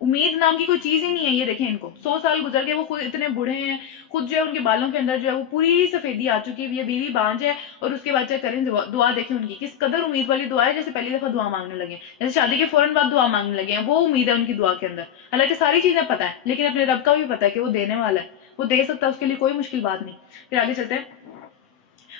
امید نام کی کوئی چیز ہی نہیں ہے. یہ دیکھیں ان کو 100 سال گزر گئے, وہ خود اتنے بوڑھے ہیں, خود جو ہے ان کے بالوں کے اندر جو ہے وہ پوری سفیدی آ چکی ہے, یہ بیوی بانج ہے, اور اس کے بعد چیک کریں دعا دیکھیں ان کی کس قدر امید والی دعا ہے, جیسے پہلی دفعہ دعا مانگنے لگے, جیسے شادی کے فوراً بعد دعا مانگنے لگے ہیں. وہ امید ہے ان کی دعا کے اندر. حالانکہ ساری چیزیں پتہ ہے, لیکن اپنے رب کا بھی پتہ ہے کہ وہ دینے والا ہے, وہ دے سکتا ہے, اس کے لیے کوئی مشکل بات نہیں. پھر آگے چلتے ہیں.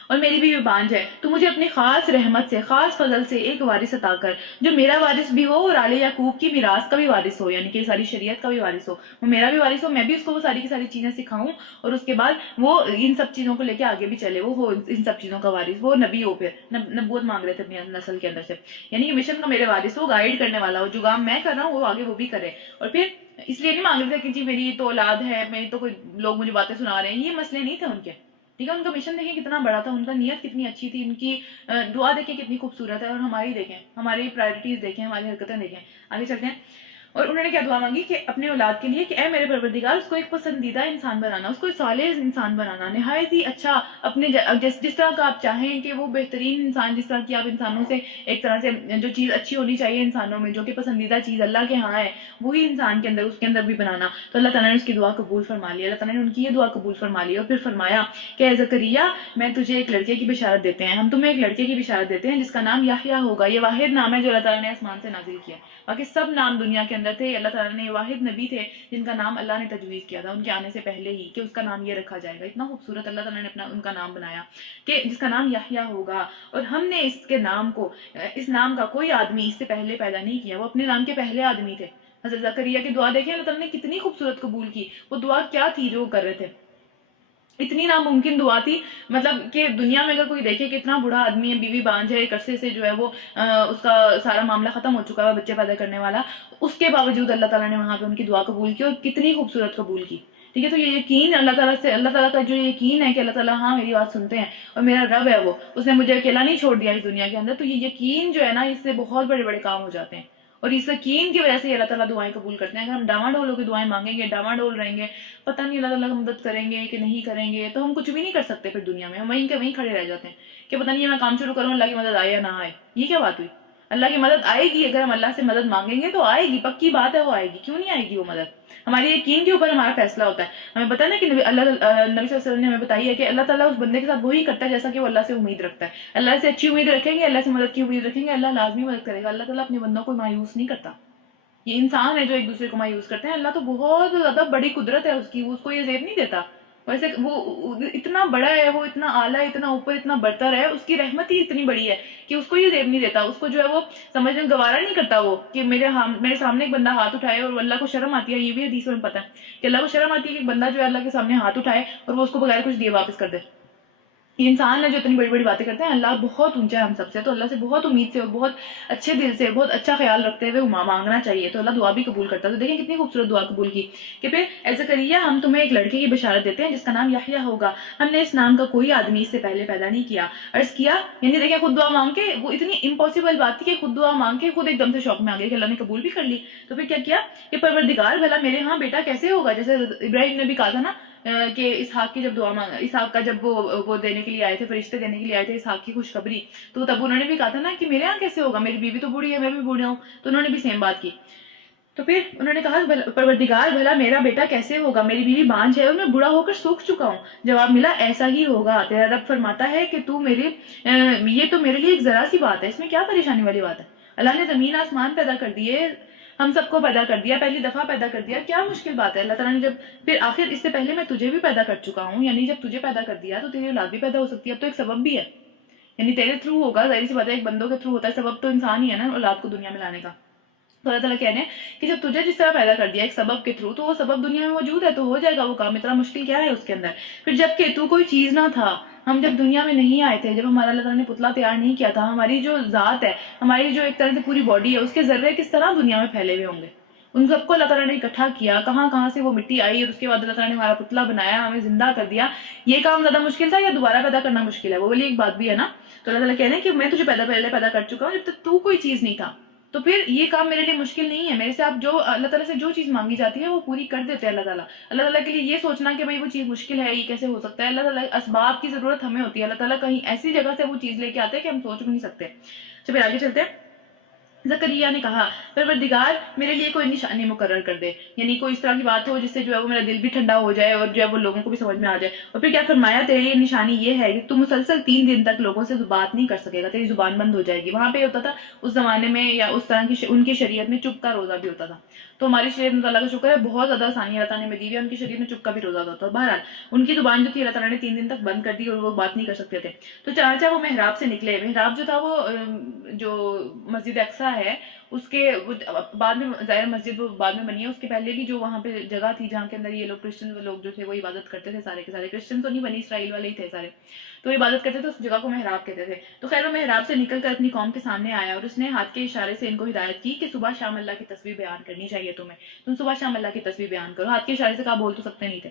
اور میری بھی بانج ہے, تو مجھے اپنی خاص رحمت سے, خاص فضل سے ایک وارث عطا کر, جو میرا وارث بھی ہو اور آل یعقوب کی میراث کا بھی وارث ہو, یعنی کہ ساری شریعت کا بھی وارث ہو, وہ میرا بھی وارث ہو, میں بھی اس کو وہ ساری کی ساری چیزیں سکھاؤں, اور اس کے بعد وہ ان سب چیزوں کو لے کے آگے بھی چلے, وہ ہو ان سب چیزوں کا وارث, وہ نبی ہو, پھر نبوت مانگ رہے تھے اپنی نسل کے اندر سے, یعنی کہ مشن کا میرے وارث ہو, گائیڈ کرنے والا ہو, جو کام میں کر رہا ہوں وہ آگے وہ بھی کرے. اور پھر اس لیے نہیں مانگ رہے تھے کہ جی میری تو اولاد ہے, میری تو کوئی لوگ مجھے باتیں سنا رہے ہیں, یہ مسئلے نہیں تھے ان کے. ٹھیک ہے, ان کا مشن دیکھیں کتنا بڑا تھا, ان کا نیت کتنی اچھی تھی, ان کی دعا دیکھیں کتنی خوبصورت ہے, اور ہماری دیکھیں, ہماری پرائرٹیز دیکھیں, ہماری حرکتیں دیکھیں. آگے چلتے ہیں. اور انہوں نے کیا دعا مانگی کہ اپنے اولاد کے لیے کہ اے میرے پروردگار, اس کو ایک پسندیدہ انسان بنانا, اس کو ایک صالح انسان بنانا, نہایت ہی اچھا, اپنے جس طرح کا آپ چاہیں کہ وہ بہترین انسان, جس طرح کی آپ انسانوں سے ایک طرح سے جو چیز اچھی ہونی چاہیے انسانوں میں, جو کہ پسندیدہ چیز اللہ کے ہاں ہے, وہی انسان کے اندر, اس کے اندر بھی بنانا. تو اللہ تعالیٰ نے اس کی دعا قبول فرما لی, اللہ تعالیٰ نے ان کی یہ دعا قبول فرما لی, اور پھر فرمایا کہ اے زکریا, میں تجھے ایک لڑکے کی بشارت دیتے ہیں, ہم تمہیں ایک لڑکے کی بشارت دیتے ہیں جس کا نام یحییٰ ہوگا. یہ واحد نام ہے جو اللہ تعالیٰ نے آسمان سے نازل کیا, باقی سب نام دنیا کے اندر تھے, اللہ تعالیٰ نے واحد نبی تھے جن کا نام اللہ نے تجویز کیا تھا ان کے آنے سے پہلے ہی, کہ اس کا نام یہ رکھا جائے گا. اتنا خوبصورت اللہ تعالیٰ نے ان کا نام بنایا کہ جس کا نام یحییٰ ہوگا. اور ہم نے اس کے نام کو, اس نام کا کوئی آدمی اس سے پہلے پیدا نہیں کیا, وہ اپنے نام کے پہلے آدمی تھے. حضرت زکریا کی دعا دیکھیں اللہ تعالیٰ نے کتنی خوبصورت قبول کی. وہ دعا کیا تھی جو وہ کر رہے تھے, اتنی ناممکن دعا تھی, مطلب کہ دنیا میں اگر کوئی دیکھے کہ اتنا بوڑھا آدمی ہے, بیوی بانج ہے, ایک عرصے سے جو ہے وہ اس کا سارا معاملہ ختم ہو چکا ہے, بچے پیدا کرنے والا, اس کے باوجود اللہ تعالیٰ نے وہاں پہ ان کی دعا قبول کی, اور کتنی خوبصورت قبول کی. ٹھیک ہے, تو یہ یقین اللہ تعالیٰ سے, اللہ تعالیٰ کا جو یقین ہے کہ اللہ تعالیٰ ہاں میری بات سنتے ہیں, اور میرا رب ہے وہ, اس نے مجھے اکیلا نہیں چھوڑ دیا اس دنیا کے اندر, تو یہ یقین جو ہے نا, اس سے بہت بڑے بڑے کام ہو جاتے ہیں. اور اس یقین کی وجہ سے اللہ تعالیٰ دعائیں قبول کرتے ہیں. اگر ہم ڈاواں ڈول ہو کے دعائیں مانگیں گے, ڈاواں ڈول رہیں گے, پتہ نہیں اللہ تعالیٰ مدد کریں گے کہ نہیں کریں گے, تو ہم کچھ بھی نہیں کر سکتے. پھر دنیا میں ہم وہیں کے وہیں کھڑے رہ جاتے ہیں کہ پتہ نہیں میں کام شروع کروں, اللہ کی مدد آئے یا نہ آئے. یہ کیا بات ہوئی؟ اللہ کی مدد آئے گی, اگر ہم اللہ سے مدد مانگیں گے تو آئے گی, پکی بات ہے, وہ آئے گی. کیوں نہیں آئے گی وہ مدد؟ ہمارے یقین کے اوپر ہمارا فیصلہ ہوتا ہے. ہمیں پتہ ہے نا کہ نبی صلی اللہ علیہ وسلم نے ہمیں بتائی ہے کہ اللہ تعالیٰ اس بندے کے ساتھ وہی کرتا ہے جیسا کہ وہ اللہ سے امید رکھتا ہے. اللہ سے اچھی امید رکھیں گے, اللہ سے مدد کی امید رکھیں گے, اللہ لازمی مدد کرے گا. اللہ تعالیٰ اپنے بندوں کو مایوس نہیں کرتا. یہ انسان ہے جو ایک دوسرے کو مایوس کرتے ہیں, اللہ تو بہت زیادہ بڑی قدرت ہے اس کی, اس کو یہ زیب نہیں دیتا. ویسے وہ اتنا بڑا ہے, وہ اتنا اعلیٰ, اتنا اوپر, اتنا برتر ہے, اس کی رحمت ہی اتنی بڑی ہے کہ اس کو یہ زیب نہیں دیتا. اس کو جو ہے وہ سمجھنے گوارا نہیں کرتا وہ کہ میرے سامنے ایک بندہ ہاتھ اٹھائے, اور اللہ کو شرم آتی ہے, یہ بھی حدیث میں پتہ ہے کہ اللہ کو شرم آتی ہے کہ ایک بندہ جو ہے اللہ کے سامنے ہاتھ اٹھائے اور وہ اس کو بغیر کچھ دیے واپس کر دے. یہ انسان ہے جو اتنی بڑی بڑی باتیں کرتے ہیں. اللہ بہت اونچا ہے ہم سب سے, تو اللہ سے بہت امید سے اور بہت اچھے دل سے, بہت اچھا خیال رکھتے ہوئے مانگنا چاہیے, تو اللہ دعا بھی قبول کرتا ہے. تو دیکھیں کتنی خوبصورت دعا قبول کی کہ پھر اے زکریا, ہم تمہیں ایک لڑکے کی بشارت دیتے ہیں جس کا نام یحییٰ ہوگا, ہم نے اس نام کا کوئی آدمی اس سے پہلے پیدا نہیں کیا. عرض کیا, یعنی دیکھیں خود دعا مانگ کے, وہ اتنی امپاسبل بات تھی کہ خود دعا مانگ کے خود ایک دم سے شوق میں آ گئی کہ اللہ نے قبول بھی کر لی. تو پھر کیا کیا کہ پروردگار بھلا میرے ہاں بیٹا کیسے ہوگا, جیسے ابراہیم نے بھی کہا تھا نا کہ اسحاق کی جب دعا اسحاق کا جب وہ دینے کے لیے آئے تھے, فرشتے دینے کے لیے آئے تھے اسحاق کی خوشخبری, تو تب انہوں نے بھی کہا تھا نا کہ میرے یہاں کیسے ہوگا, میری بیوی تو بوڑھی ہے, میں بھی بوڑھا ہوں, تو انہوں نے بھی سیم بات کی. تو پھر انہوں نے کہا پروردگار بھلا میرا بیٹا کیسے ہوگا, میری بیوی بانجھ ہے اور میں بوڑھا ہو کر سوکھ چکا ہوں. جواب ملا, ایسا ہی ہوگا, تیرا رب فرماتا ہے کہ یہ تو میرے لیے ایک ذرا سی بات ہے, اس میں کیا پریشانی والی بات ہے. اللہ نے زمین آسمان پیدا کر دیے, ہم سب کو پیدا کر دیا, پہلی دفعہ پیدا کر دیا, کیا مشکل بات ہے. اللہ تعالیٰ نے جب پھر آخر اس سے پہلے میں تجھے بھی پیدا کر چکا ہوں, یعنی جب تجھے پیدا کر دیا تو تیری اولاد بھی پیدا ہو سکتی ہے, اب تو ایک سبب بھی ہے, یعنی تیرے تھرو ہوگا, ظاہر سی بات ہے ایک بندوں کے تھرو ہوتا ہے, سبب تو انسان ہی ہے نا اولاد کو دنیا میں لانے کا. تو اللہ تعالیٰ کہہ رہے ہیں کہ جب تجھے جس طرح پیدا کر دیا ایک سبب کے تھرو, تو وہ سبب دنیا میں موجود ہے, تو ہو جائے گا وہ کام, اتنا مشکل کیا ہے اس کے اندر. پھر جب کہ تو کوئی چیز نہ تھا, ہم جب دنیا میں نہیں آئے تھے, جب ہمارا اللہ تعالیٰ نے پتلا تیار نہیں کیا تھا, ہماری جو ذات ہے, ہماری جو ایک طرح سے پوری باڈی ہے, اس کے ذرے کس طرح دنیا میں پھیلے ہوئے ہوں گے. ان سب کو اللہ تعالیٰ نے اکٹھا کیا, کہاں کہاں سے وہ مٹی آئی, اور اس کے بعد اللہ تعالیٰ نے ہمارا پتلا بنایا, ہمیں زندہ کر دیا. یہ کام زیادہ مشکل تھا یا دوبارہ پیدا کرنا مشکل ہے, وہ والی ایک بات بھی ہے نا. تو اللہ تعالیٰ کہہ رہے ہیں کہ میں تجھے پہلے پیدا کر چکا ہوں جب تک تو کوئی چیز نہیں تھا, تو پھر یہ کام میرے لیے مشکل نہیں ہے. میرے سے آپ جو اللہ تعالیٰ سے جو چیز مانگی جاتی ہے وہ پوری کر دیتے ہیں اللہ تعالیٰ. اللہ تعالیٰ کے لیے یہ سوچنا کہ بھائی وہ چیز مشکل ہے, یہ کیسے ہو سکتا ہے, اللہ تعالیٰ اسباب کی ضرورت ہمیں ہوتی ہے, اللہ تعالیٰ کہیں ایسی جگہ سے وہ چیز لے کے آتے ہیں کہ ہم سوچ بھی نہیں سکتے. چلو پھر آگے چلتے ہیں. زکریا نے کہا پروردگار میرے لیے کوئی نشانی مقرر کر دے، یعنی کوئی اس طرح کی بات ہو جس سے جو ہے وہ میرا دل بھی ٹھنڈا ہو جائے اور جو ہے وہ لوگوں کو بھی سمجھ میں آ جائے۔ اور پھر کیا فرمایا، تیرے لیے نشانی یہ ہے کہ تو مسلسل 3 دن تک لوگوں سے بات نہیں کر سکے گا، تیری زبان بند ہو جائے گی۔ وہاں پہ ہوتا تھا اس زمانے میں یا اس طرح کی ان کی شریعت میں چپ کا روزہ بھی ہوتا تھا، تو ہماری شریعت میں تو اللہ کا شکر ہے بہت زیادہ آسانی اللہ تعالیٰ نے دی ہے، ان کی شریعت میں چپ کا بھی روزہ ہوتا تھا۔ بہرحال ان کی زبان جو تھی اللہ تعالیٰ نے 3 دن تک بند کر دی اور وہ بات نہیں کر سکتے تھے۔ تو چنانچہ وہ محراب سے نکلے۔ محراب جو تھا وہ جو مسجد اقصیٰ ہے اس کے بعد میں ظاہر مسجد وہ بعد میں بنی ہے، اس کے پہلے بھی جو وہاں پہ جگہ تھی جہاں کے اندر یہ لوگ کرسچن لوگ جو تھے وہ عبادت کرتے تھے، سارے کے سارے کرسچن تو نہیں، بنی اسرائیل والے ہی تھے سارے، تو عبادت کرتے تھے، اس جگہ کو محراب کہتے تھے۔ تو خیر وہ محراب سے نکل کر اپنی قوم کے سامنے آیا اور اس نے ہاتھ کے اشارے سے ان کو ہدایت کی کہ صبح شام اللہ کی تسبیح بیان کرنی چاہیے تمہیں، تم صبح شام اللہ کی تسبیح بیان کرو۔ ہاتھ کے اشارے سے کہا، بول تو سکتے نہیں تھے۔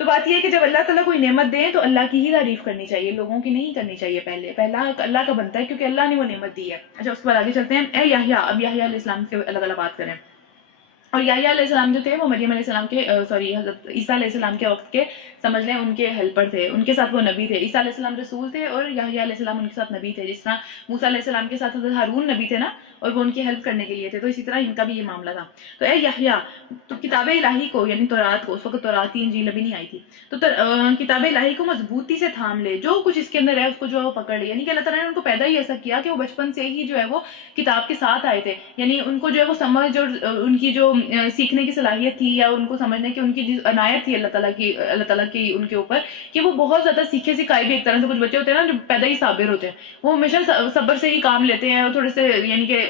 تو بات یہ ہے کہ جب اللہ تعالیٰ کوئی نعمت دے تو اللہ کی ہی تعریف کرنی چاہیے، لوگوں کی نہیں کرنی چاہیے، پہلا حق اللہ کا بنتا ہے کیونکہ اللہ نے وہ نعمت دی ہے۔ اچھا اس کے بعد آگے چلتے ہیں۔ اے یحییٰ، اب یحییٰ علیہ السلام سے اللہ تعالیٰ بات کریں۔ اور یحییٰ علیہ السلام جو تھے وہ مریم علیہ السلام کے حضرت عیسیٰ علیہ السلام کے وقت کے سمجھ لیں ان کے ہیلپر تھے، ان کے ساتھ وہ نبی تھے۔ عیسیٰ علیہ السلام رسول تھے اور یحییٰ علیہ السلام ان کے ساتھ نبی تھے، جس طرح موسیٰ علیہ السلام کے ساتھ حضرت ہارون نبی تھے نا، اور وہ ان کی ہیلپ کرنے کے لیے تھے، تو اسی طرح ان کا بھی یہ معاملہ تھا۔ تو اے یحییٰ، تو کتاب الہی کو یعنی تورات کو، اس وقت تورات کی انجیل ابھی نہیں آئی تھی، تو کتاب الہی کو مضبوطی سے تھام لے، جو کچھ اس کے اندر ہے اس کو جو ہے وہ پکڑ لے، یعنی کہ اللہ تعالیٰ نے ان کو پیدا ہی ایسا کیا کہ وہ بچپن سے ہی جو ہے وہ کتاب کے ساتھ آئے تھے، یعنی ان کو جو ہے وہ سمجھ اور ان کی جو سیکھنے کی صلاحیت تھی یا ان کو سمجھنے کی ان کی جو عنایت تھی اللہ تعالیٰ کی ان کے اوپر، کہ وہ بہت زیادہ سیکھے سکھائے بھی، ایک طرح سے کچھ بچے ہوتے ہیں نا جو پیدا ہی صابر ہوتے ہیں، وہ ہمیشہ صبر سے ہی کام لیتے ہیں، اور تھوڑے سے یعنی کہ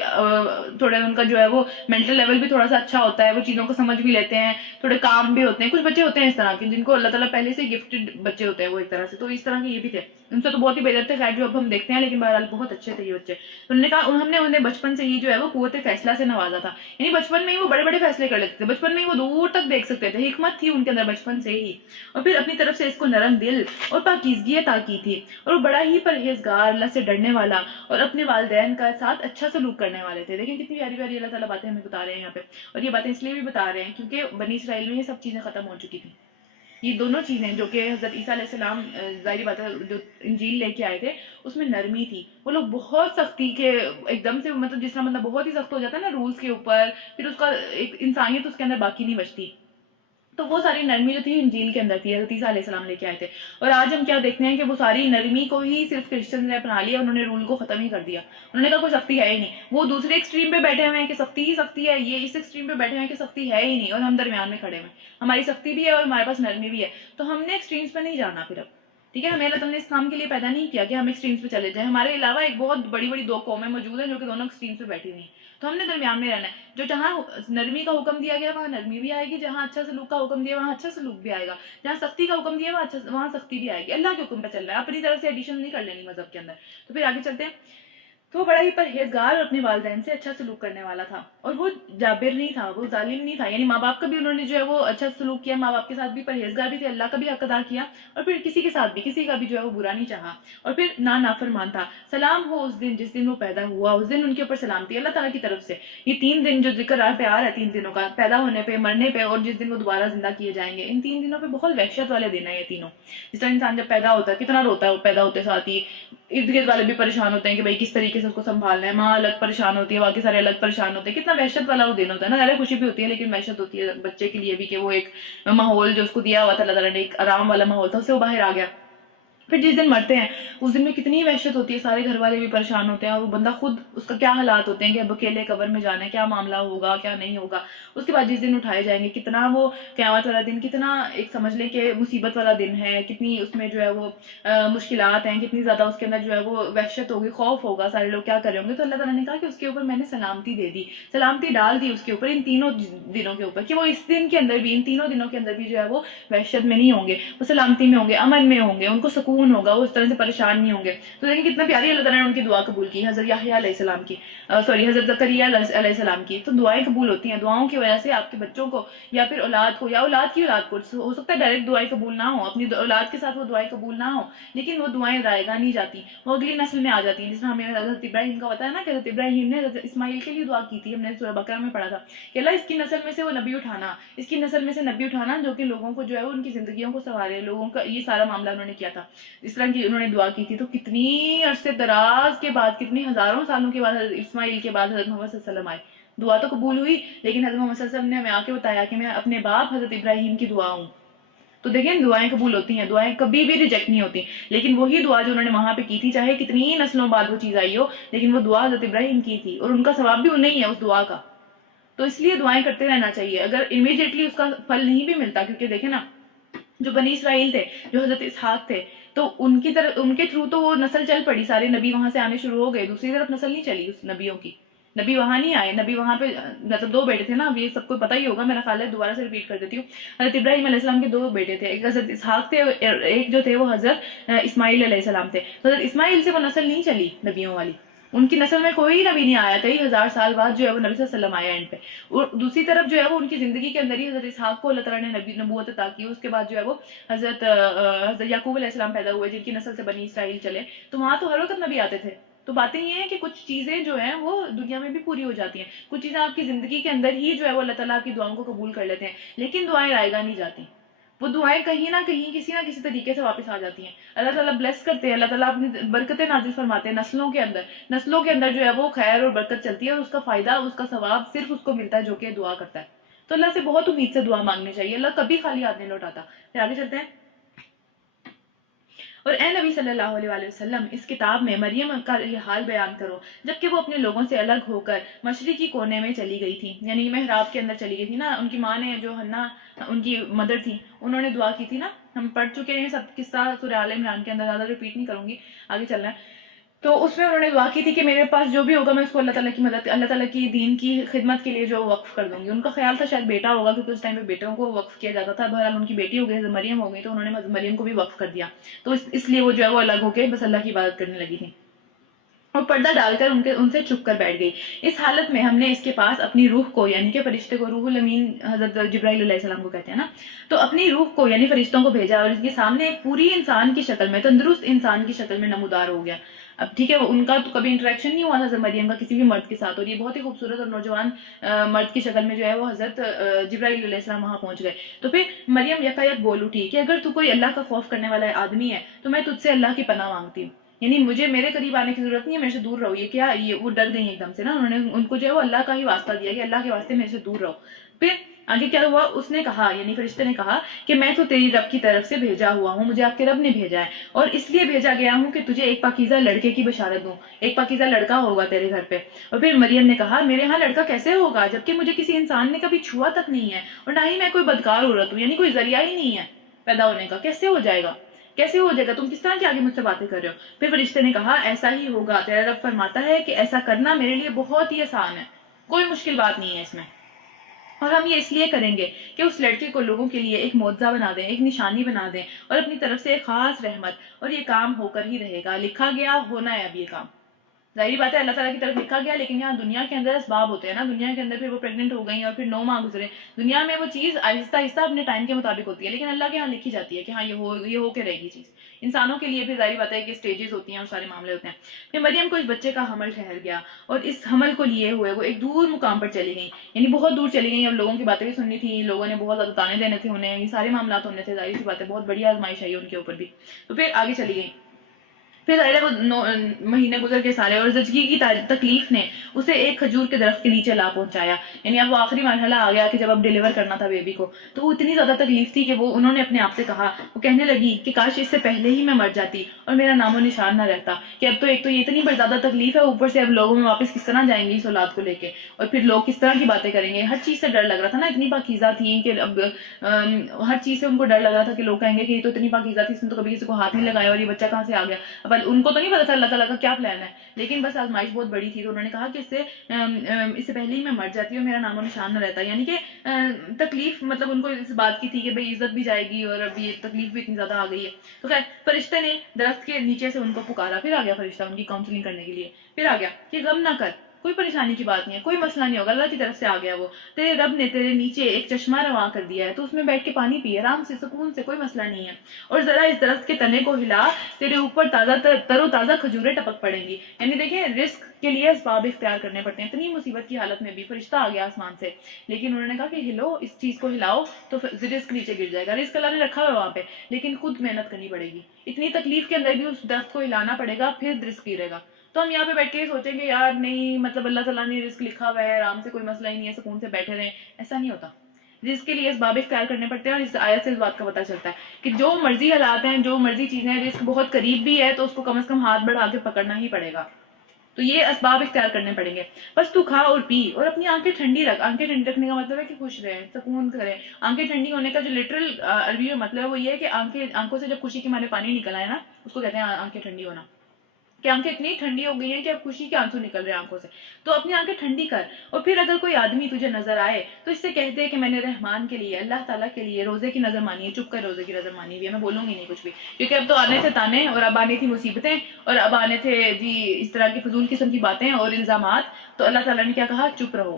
تھوڑے ان کا جو ہے وہ مینٹل لیول بھی تھوڑا سا اچھا ہوتا ہے، وہ چیزوں کو سمجھ بھی لیتے ہیں، تھوڑے کام بھی ہوتے ہیں۔ کچھ بچے ہوتے ہیں اس طرح کے جن کو اللہ تعالیٰ پہلے سے گفٹڈ بچے ہوتے ہیں وہ ایک طرح سے، تو اس طرح کے یہ بھی تھے، ان سے تو بہت ہی بہتر تھے خیر جو اب ہم دیکھتے ہیں، لیکن بہرحال بہت اچھے تھے یہ بچے۔ انہوں نے کہا ہم نے انہیں بچپن سے ہی جو ہے وہ قوت فیصلہ سے نوازا تھا، یعنی بچپن میں ہی وہ بڑے بڑے فیصلے کر لیتے تھے، بچپن میں ہی وہ دور تک دیکھ سکتے تھے، حکمت تھی ان کے اندر بچپن سے ہی، اور پھر اپنی طرف سے اس کو نرم دل اور پاکیزگی عطا کی تھی، اور وہ بڑا ہی پرہیزگار، اللہ سے ڈرنے والا اور اپنے والدین کا ساتھ اچھا سلوک کرنے والے تھے۔ دیکھیں کتنی پیاری پیاری اللہ تعالیٰ باتیں ہمیں بتا رہے ہیں یہاں پہ، اور یہ باتیں اس لیے بھی بتا رہے ہیں کیونکہ بنی اسرائیل میں یہ سب چیزیں ختم ہو چکی تھیں، یہ دونوں چیزیں جو کہ حضرت عیسیٰ علیہ السلام ظاہری بات ہے جو انجیل لے کے آئے تھے اس میں نرمی تھی، وہ لوگ بہت سختی کے ایک دم سے مطلب جس طرح بندہ بہت ہی سخت ہو جاتا ہے نا رولز کے اوپر، پھر اس کا ایک انسانیت اس کے اندر باقی نہیں بچتی، تو وہ ساری نرمی جو تھی انجیل کے اندر تھی، حضرت عیسیٰ علیہ السلام لے کے آئے تھے۔ اور آج ہم کیا دیکھتے ہیں کہ وہ ساری نرمی کو ہی صرف کرسچن نے اپنا لیا، انہوں نے رول کو ختم ہی کر دیا، انہوں نے کہا کوئی سختی ہے ہی نہیں، وہ دوسرے ایکسٹریم پہ بیٹھے ہوئے ہیں کہ سختی ہی سختی ہے، یہ اس ایکسٹریم پہ بیٹھے ہوئے ہیں کہ سختی ہے ہی نہیں، اور ہم درمیان میں کھڑے ہوئے ہیں، ہماری سختی بھی ہے اور ہمارے پاس نرمی بھی ہے، تو ہم نے ایکسٹریمز پہ نہیں جانا پھر اب، ٹھیک ہے، ہمیں اللہ تعالیٰ نے اس کام کے لیے پیدا نہیں کیا کہ ہم ایکسٹریمز پہ چلے جائیں، ہمارے علاوہ ایک بہت بڑی بڑی 2 قومیں موجود ہیں جو کہ دونوں ایکسٹریمز پہ بیٹھی ہوئی ہیں، تو ہم نے درمیان میں رہنا ہے، جو جہاں نرمی کا حکم دیا گیا وہاں نرمی بھی آئے گی، جہاں اچھا سلوک کا حکم دیا وہاں اچھا سلوک بھی آئے گا، جہاں سختی کا حکم دیا وہاں سختی بھی آئے گی، اللہ کے حکم پہ چلنا ہے، اپنی طرف سے ایڈیشن نہیں کر لینی مذہب کے اندر۔ تو پھر آگے چلتے ہیں، تو وہ بڑا ہی پرہیزگار اور اپنے والدین سے اچھا سلوک کرنے والا تھا، اور وہ جابر نہیں تھا، وہ ظالم نہیں تھا، یعنی ماں باپ کا بھی انہوں نے جو ہے وہ اچھا سلوک کیا، ماں باپ کے ساتھ بھی پرہیزگار بھی تھے، اللہ کا بھی حق ادا کیا، اور پھر کسی کے ساتھ بھی کسی کا بھی جو ہے وہ برا نہیں چاہا، اور پھر نافرمان تھا۔ سلام ہو اس دن جس دن وہ پیدا ہوا، اس دن ان کے اوپر سلامتی اللہ تعالیٰ کی طرف سے۔ یہ 3 دن جو ذکر پہ آ رہا ہے 3 دنوں کا، پیدا ہونے پہ، مرنے پہ، اور جس دن وہ دوبارہ زندہ کیے جائیں گے، ان 3 دنوں پہ بہت وحشت والے دن ہیں یہ تینوں۔ جس طرح انسان جب پیدا ہوتا ہے کتنا روتا ہے، وہ پیدا ہوتے ساتھ ہی ارد گرد والے بھی پریشان ہوتے ہیں کہ بھائی کس طریقے سے اس کو سنبھالنا ہے، ماں الگ پریشان ہوتی ہے، باقی سارے الگ پریشان ہوتے ہیں، کتنا وحشت والا وہ دن ہوتا ہے نا، ظاہر خوشی بھی ہوتی ہے لیکن وحشت ہوتی ہے بچے کے لیے بھی کہ وہ ایک ماحول جو اس کو دیا ہوا تھا اللہ تعالیٰ نے، ایک آرام والا ماحول تھا، اس سے وہ باہر آ گیا۔ پھر جس دن مرتے ہیں اس دن میں کتنی وحشت ہوتی ہے، سارے گھر والے بھی پریشان ہوتے ہیں، اور وہ بندہ خود اس کا کیا حالات ہوتے ہیں کہ اب اکیلے قبر میں جانا ہے، کیا معاملہ ہوگا کیا نہیں ہوگا۔ اس کے بعد جس دن اٹھائے جائیں گے، کتنا وہ قیامت والا دن، کتنا ایک سمجھ لیں کہ مصیبت والا دن ہے، کتنی اس میں جو ہے وہ مشکلات ہیں، کتنی زیادہ اس کے اندر جو ہے وہ وحشت ہوگی، خوف ہوگا، سارے لوگ کیا کر رہے ہوں گے۔ تو اللہ تعالیٰ نے کہا کہ اس کے اوپر میں نے سلامتی دے دی، سلامتی ڈال دی اس کے اوپر، ان تینوں دنوں کے اوپر، کہ وہ اس دن کے اندر بھی، ان 3 دنوں کے اندر بھی جو ہے وہ وحشت میں نہیں ہوں گے، وہ سلامتی میں ہوں گے، امن میں ہوں گے، ان کو سکون ہوگا، وہ اس طرح سے پریشان نہیں ہوں گے۔ تو دیکھیں کتنا پیاری اللہ تعالیٰ نے ان کی دعا قبول کی، حضرت یحییٰ علیہ السلام کی، حضرت زکریا علیہ السلام کی۔ تو دعائیں قبول ہوتی ہیں، دعاؤں کی وجہ سے آپ کے بچوں کو یا پھر اولاد کو یا اولاد کی اولاد کو، ہو سکتا ہے ڈائریکٹ دعائیں قبول نہ ہوں، اپنی اولاد کے ساتھ وہ دعائیں قبول نہ ہوں، لیکن وہ دعائیں رائے گاہ نہیں جاتی، وہ اگلی نسل میں آ جاتی ہیں، جس میں ہمیں حضرت ابراہیم کا بتایا نا کہ حضرت ابراہیم نے حضرت اسماعیل کے لیے دعا کی تھی، ہم نے سورہ بقرہ میں پڑھا تھا کہ اللہ اس کی نسل میں سے وہ نبی اٹھانا، اس کی نسل میں سے نبی اٹھانا جو کہ لوگوں کو جو ہے ان کی زندگیوں کو سنوارے، لوگوں کا یہ سارا معاملہ انہوں نے کیا تھا۔ اس طرح کی انہوں نے دعا کی تھی. تو کتنی عرصے دراز کے بعد، کتنی ہزاروں سالوں کے بعد حضرت اسماعیل کے بعد حضرت محمد صلی اللہ علیہ وسلم آئے. دعا تو قبول ہوئی، لیکن حضرت محمد صلی اللہ علیہ وسلم نے ہمیں آ کے بتایا کہ میں اپنے باپ حضرت ابراہیم کی دعا ہوں. تو دیکھیں دعائیں قبول ہوتی ہیں، دعائیں کبھی بھی ریجیکٹ نہیں ہوتی. لیکن وہی دعا جو انہوں نے وہاں پہ کی تھی، چاہے کتنی نسلوں بعد وہ چیز آئی ہو، لیکن وہ دعا حضرت ابراہیم کی تھی، اور ان کا ثواب بھی انہیں ہی ہے اس دعا کا. تو اس لیے دعائیں کرتے رہنا چاہیے، اگر امیڈیٹلی اس کا پھل نہیں بھی ملتا. کیونکہ دیکھیں نا، جو بنی اسرائیل تھے، جو حضرت اسحاق تھے، تو ان کی طرف، ان کے تھرو تو وہ نسل چل پڑی، سارے نبی وہاں سے آنے شروع ہو گئے. دوسری طرف نسل نہیں چلی اس نبیوں کی، نبی وہاں نہیں آئے. نبی وہاں پہ مطلب 2 بیٹے تھے نا، اب یہ سب کو پتہ ہی ہوگا، میرا خیال ہے دوبارہ سے ریپیٹ کر دیتی ہوں. حضرت ابراہیم علیہ السلام کے 2 بیٹے تھے، ایک حضرت اسحاق تھے، اور ایک جو تھے وہ حضرت اسماعیل علیہ السلام تھے. تو حضرت اسماعیل سے وہ نسل نہیں چلی نبیوں والی، ان کی نسل میں کوئی نبی نہیں آیا. کئی ہزار سال بعد جو ہے وہ نبی صلی اللہ علیہ وسلم آیا اینڈ پہ. اور دوسری طرف جو ہے وہ ان کی زندگی کے اندر ہی حضرت اسحاق کو اللہ تعالیٰ نے نبوت عطا کی. اس کے بعد جو ہے وہ حضرت یعقوب علیہ السلام پیدا ہوئے، جن کی نسل سے بنی اسرائیل چلے. تو وہاں تو ہر وقت نبی آتے تھے. تو باتیں یہ ہیں کہ کچھ چیزیں جو ہیں وہ دنیا میں بھی پوری ہو جاتی ہیں، کچھ چیزیں آپ کی زندگی کے اندر ہی جو ہے وہ اللہ تعالیٰ آپ کی دعاؤں کو قبول کر لیتے ہیں. لیکن دعائیں رائے گاہ نہیں جاتی، وہ دعائیں کہیں نہ کہیں کسی نہ کسی طریقے سے واپس آ جاتی ہیں. اللہ تعالیٰ بلیس کرتے ہیں، اللہ تعالیٰ اپنی برکتیں نازل فرماتے ہیں نسلوں کے اندر جو ہے وہ خیر اور برکت چلتی ہے، اور اس کا فائدہ، اس کا ثواب صرف اس کو ملتا ہے جو کہ دعا کرتا ہے. تو اللہ سے بہت امید سے دعا مانگنی چاہیے، اللہ کبھی خالی ہاتھ نہیں لوٹاتا. پھر آگے چلتے ہیں. اور اے نبی صلی اللہ علیہ وآلہ وسلم، اس کتاب میں مریم کا یہ حال بیان کرو جبکہ وہ اپنے لوگوں سے الگ ہو کر مشرقی کونے میں چلی گئی تھی، یعنی محراب کے اندر چلی گئی تھی نا. ان کی ماں نے، جو حنا ان کی مدر تھی، انہوں نے دعا کی تھی نا. ہم پڑھ چکے ہیں سب قصہ سورہ آل عمران کے اندر، زیادہ ریپیٹ نہیں کروں گی، آگے چلنا ہے. تو اس میں انہوں نے دعا کی تھی کہ میرے پاس جو بھی ہوگا میں اس کو اللہ تعالیٰ کی مدد، اللہ تعالیٰ کی دین کی خدمت کے لیے جو وقف کر دوں گی. ان کا خیال تھا شاید بیٹا ہوگا، کیونکہ اس ٹائم پہ بیٹوں کو وقف کیا جاتا تھا. بہرحال ان کی بیٹی ہو گئی، مریم ہو گئی، تو انہوں نے مریم کو بھی وقف کر دیا. تو اس لیے وہ جو ہے وہ الگ ہو کے بس اللہ کی عبادت کرنے لگی تھی، اور پردہ ڈال کر ان سے چھپ کر بیٹھ گئی. اس حالت میں ہم نے اس کے پاس اپنی روح کو، یعنی کہ فرشتے کو، روح الامین حضرت جبرائیل علیہ السلام کو کہتے ہیں نا، تو اپنی روح کو یعنی فرشتوں کو بھیجا، اور اس کے سامنے ایک پوری انسان کی شکل میں، تندرست انسان کی شکل میں نمودار ہو گیا. اب ٹھیک ہے، ان کا تو کبھی انٹریکشن نہیں ہوا تھا حضرت مریم کا کسی بھی مرد کے ساتھ، اور یہ بہت ہی خوبصورت اور نوجوان مرد کی شکل میں جو ہے وہ حضرت جبرائیل علیہ السلام وہاں پہنچ گئے. تو پھر مریم یکایک بول اٹھی کہ اگر تو کوئی اللہ کا خوف کرنے والا آدمی ہے تو میں تجھ سے اللہ کی پناہ مانگتی ہوں، یعنی مجھے میرے قریب آنے کی ضرورت نہیں ہے، میرے سے دور رہو. یہ کیا، یہ وہ ڈر گئی ایک دم سے نا، انہوں نے ان کو جو ہے وہ اللہ کا ہی واسطہ دیا کہ اللہ کے واسطے میرے سے دور رہو. پھر آگے کیا ہوا، اس نے کہا، یعنی فرشتے نے کہا کہ میں تو تیری رب کی طرف سے بھیجا ہوا ہوں، مجھے آپ کے رب نے بھیجا ہے، اور اس لیے بھیجا گیا ہوں کہ تجھے ایک پاکیزہ لڑکے کی بشارت دوں، ایک پاکیزہ لڑکا ہوگا تیرے گھر پہ. اور پھر مریم نے کہا میرے ہاں لڑکا کیسے ہوگا جبکہ مجھے کسی انسان نے کبھی چھوا تک نہیں ہے، اور نہ ہی میں کوئی بدکار عورت ہوں، یعنی کوئی ذریعہ ہی نہیں ہے پیدا ہونے کا. کیسے ہو جائے گا، کیسے ہو جائے گا، تم کس طرح کے آگے مجھ سے باتیں کر رہے ہو. پھر فرشتے نے کہا ایسا ہی ہوگا، تیرا رب فرماتا ہے کہ ایسا کرنا میرے لیے بہت ہی آسان ہے، کوئی مشکل بات نہیں ہے اس میں، اور ہم یہ اس لیے کریں گے کہ اس لڑکے کو لوگوں کے لیے ایک معجزہ بنا دیں، ایک نشانی بنا دیں، اور اپنی طرف سے ایک خاص رحمت. اور یہ کام ہو کر ہی رہے گا، لکھا گیا، ہونا ہے اب یہ کام. ظاہری بات ہے اللہ تعالیٰ کی طرف لکھا گیا، لیکن یہاں دنیا کے اندر اسباب ہوتے ہیں نا، دنیا کے اندر پھر وہ پریگننٹ ہو گئی اور پھر 9 ماہ گزرے. دنیا میں وہ چیز آہستہ آہستہ اپنے ٹائم کے مطابق ہوتی ہے، لیکن اللہ کے ہاں لکھی جاتی ہے کہ ہاں یہ ہو کے رہے گی چیز. انسانوں کے لیے پھر ظاہری بات ہے کہ سٹیجز ہوتی ہیں اور سارے معاملے ہوتے ہیں. پھر مریم کو اس بچے کا حمل ٹھہر گیا، اور اس حمل کو لیے ہوئے وہ ایک دور مقام پر چلی گئی، یعنی بہت دور چلی گئی. اب لوگوں کی باتیں بھی سننی تھی، لوگوں نے بہت زیادہ تانے دینے تھے انہیں، یہ سارے معاملات ہونے تھے، ظاہر سی بات ہے بہت بڑی آزمائش آئی ان کے اوپر بھی. تو پھر آگے چلی گئی. پھر ظاہر ہے وہ مہینے گزر کے سارے، اور زچگی کی تکلیف نے اسے ایک کھجور کے درخت کے نیچے لا پہنچایا. یعنی اب وہ آخری مرحلہ آ گیا کہ جب اب ڈیلیور کرنا تھا بیبی کو، تو وہ اتنی زیادہ تکلیف تھی کہ انہوں نے اپنے آپ سے کہا، وہ کہنے لگی کہ کاش اس سے پہلے ہی میں مر جاتی اور میرا نام و نشان نہ رہتا، کہ اب تو ایک تو یہ اتنی بڑی زیادہ تکلیف ہے، اوپر سے اب لوگوں میں واپس کس طرح جائیں گی اس اولاد کو لے کے، اور پھر لوگ کس طرح کی باتیں کریں گے. ہر چیز سے ڈر لگ رہا تھا نا، اتنی پاکیزہ تھی کہ اب ہر چیز سے ان کو ڈر لگ رہا تھا کہ لوگ کہیں گے کہ یہ تو اتنی پاکیزہ تھی، اس نے تو کبھی کسی کو ہاتھ نہیں لگایا، اور یہ بچہ کہاں سے آ گیا. اب ان کو تو نہیں پتا تھا اللہ تعالیٰ کا کیا پلان ہے، لیکن بس آزمائش بہت بڑی تھی. تو انہوں نے کہا کہ اس سے پہلے ہی میں مر جاتی اور میرا نام و نشان نہ رہتا. یعنی کہ تکلیف مطلب ان کو اس بات کی تھی کہ بھئی عزت بھی جائے گی، اور اب یہ تکلیف بھی اتنی زیادہ آ گئی ہے. تو خیر فرشتے نے درخت کے نیچے سے ان کو پکارا. پھر آ گیا فرشتہ ان کی کاؤنسلنگ کرنے کے لیے. پھر آ گیا کہ غم نہ کر، کوئی پریشانی کی بات نہیں ہے، کوئی مسئلہ نہیں ہوگا، اللہ کی طرف سے آ گیا وہ، تیرے رب نے تیرے نیچے ایک چشمہ رواں کر دیا ہے، تو اس میں بیٹھ کے پانی پی آرام سے سکون سے، کوئی مسئلہ نہیں ہے، اور ذرا اس درخت کے تنے کو ہلا، تیرے اوپر تر و تازہ کھجوریں ٹپک پڑیں گی۔ یعنی دیکھیں رزق کے لیے اسباب اختیار کرنے پڑتے ہیں، اتنی مصیبت کی حالت میں بھی فرشتہ آ گیا آسمان سے، لیکن انہوں نے کہا کہ ہلو، اس چیز کو ہلاؤ تو رزق نیچے گر جائے گا، رزق اللہ نے رکھا ہوا وہاں پہ، لیکن خود محنت کرنی پڑے گی، اتنی تکلیف کے اندر بھی اس درخت کو ہلانا پڑے گا، پھر رزق گرے گا۔ تو ہم یہاں پہ بیٹھ کے سوچیں گے یار نہیں مطلب اللہ تعالیٰ نے رزق لکھا ہوا ہے، آرام سے کوئی مسئلہ ہی نہیں ہے، سکون سے بیٹھے رہیں، ایسا نہیں ہوتا۔ رزق کے لیے اسباب اختیار کرنے پڑتے ہیں، اور اس آیت سے اس بات کا پتہ چلتا ہے کہ جو مرضی حالات ہیں، جو مرضی چیزیں ہیں، رزق بہت قریب بھی ہے تو اس کو کم از کم ہاتھ بڑھا کے پکڑنا ہی پڑے گا، تو یہ اسباب اختیار کرنے پڑیں گے۔ بس تو کھا اور پی اور اپنی آنکھیں ٹھنڈی رکھ، آنکھیں ٹھنڈی رکھنے کا مطلب ہے کہ خوش رہیں، سکون کریں۔ آنکھیں ٹھنڈی ہونے کا جو لٹرل عربی میں مطلب ہے وہ یہ ہے کہ آنکھوں سے جب خوشی کے مارے پانی نکل آئے نا، اس کو کہتے ہیں آنکھیں ٹھنڈی ہونا، کہ آنکھیں اتنی ٹھنڈی ہو گئی ہیں کہ اب خوشی کے آنسو نکل رہے ہیں آنکھوں سے، تو اپنی آنکھیں ٹھنڈی کر۔ اور پھر اگر کوئی آدمی تجھے نظر آئے تو اس سے کہہ دے کہ میں نے رحمان کے لیے، اللہ تعالیٰ کے لیے روزے کی نظر مانی ہے، چپ کر روزے کی نظر مانی ہوئی ہے، میں بولوں گی نہیں کچھ بھی، کیونکہ اب تو آنے تھے تانے، اور اب آنی تھی مصیبتیں، اور اب آنے تھے جی اس طرح کی فضول قسم کی باتیں اور الزامات، تو اللہ تعالیٰ نے کیا کہا، چپ رہو،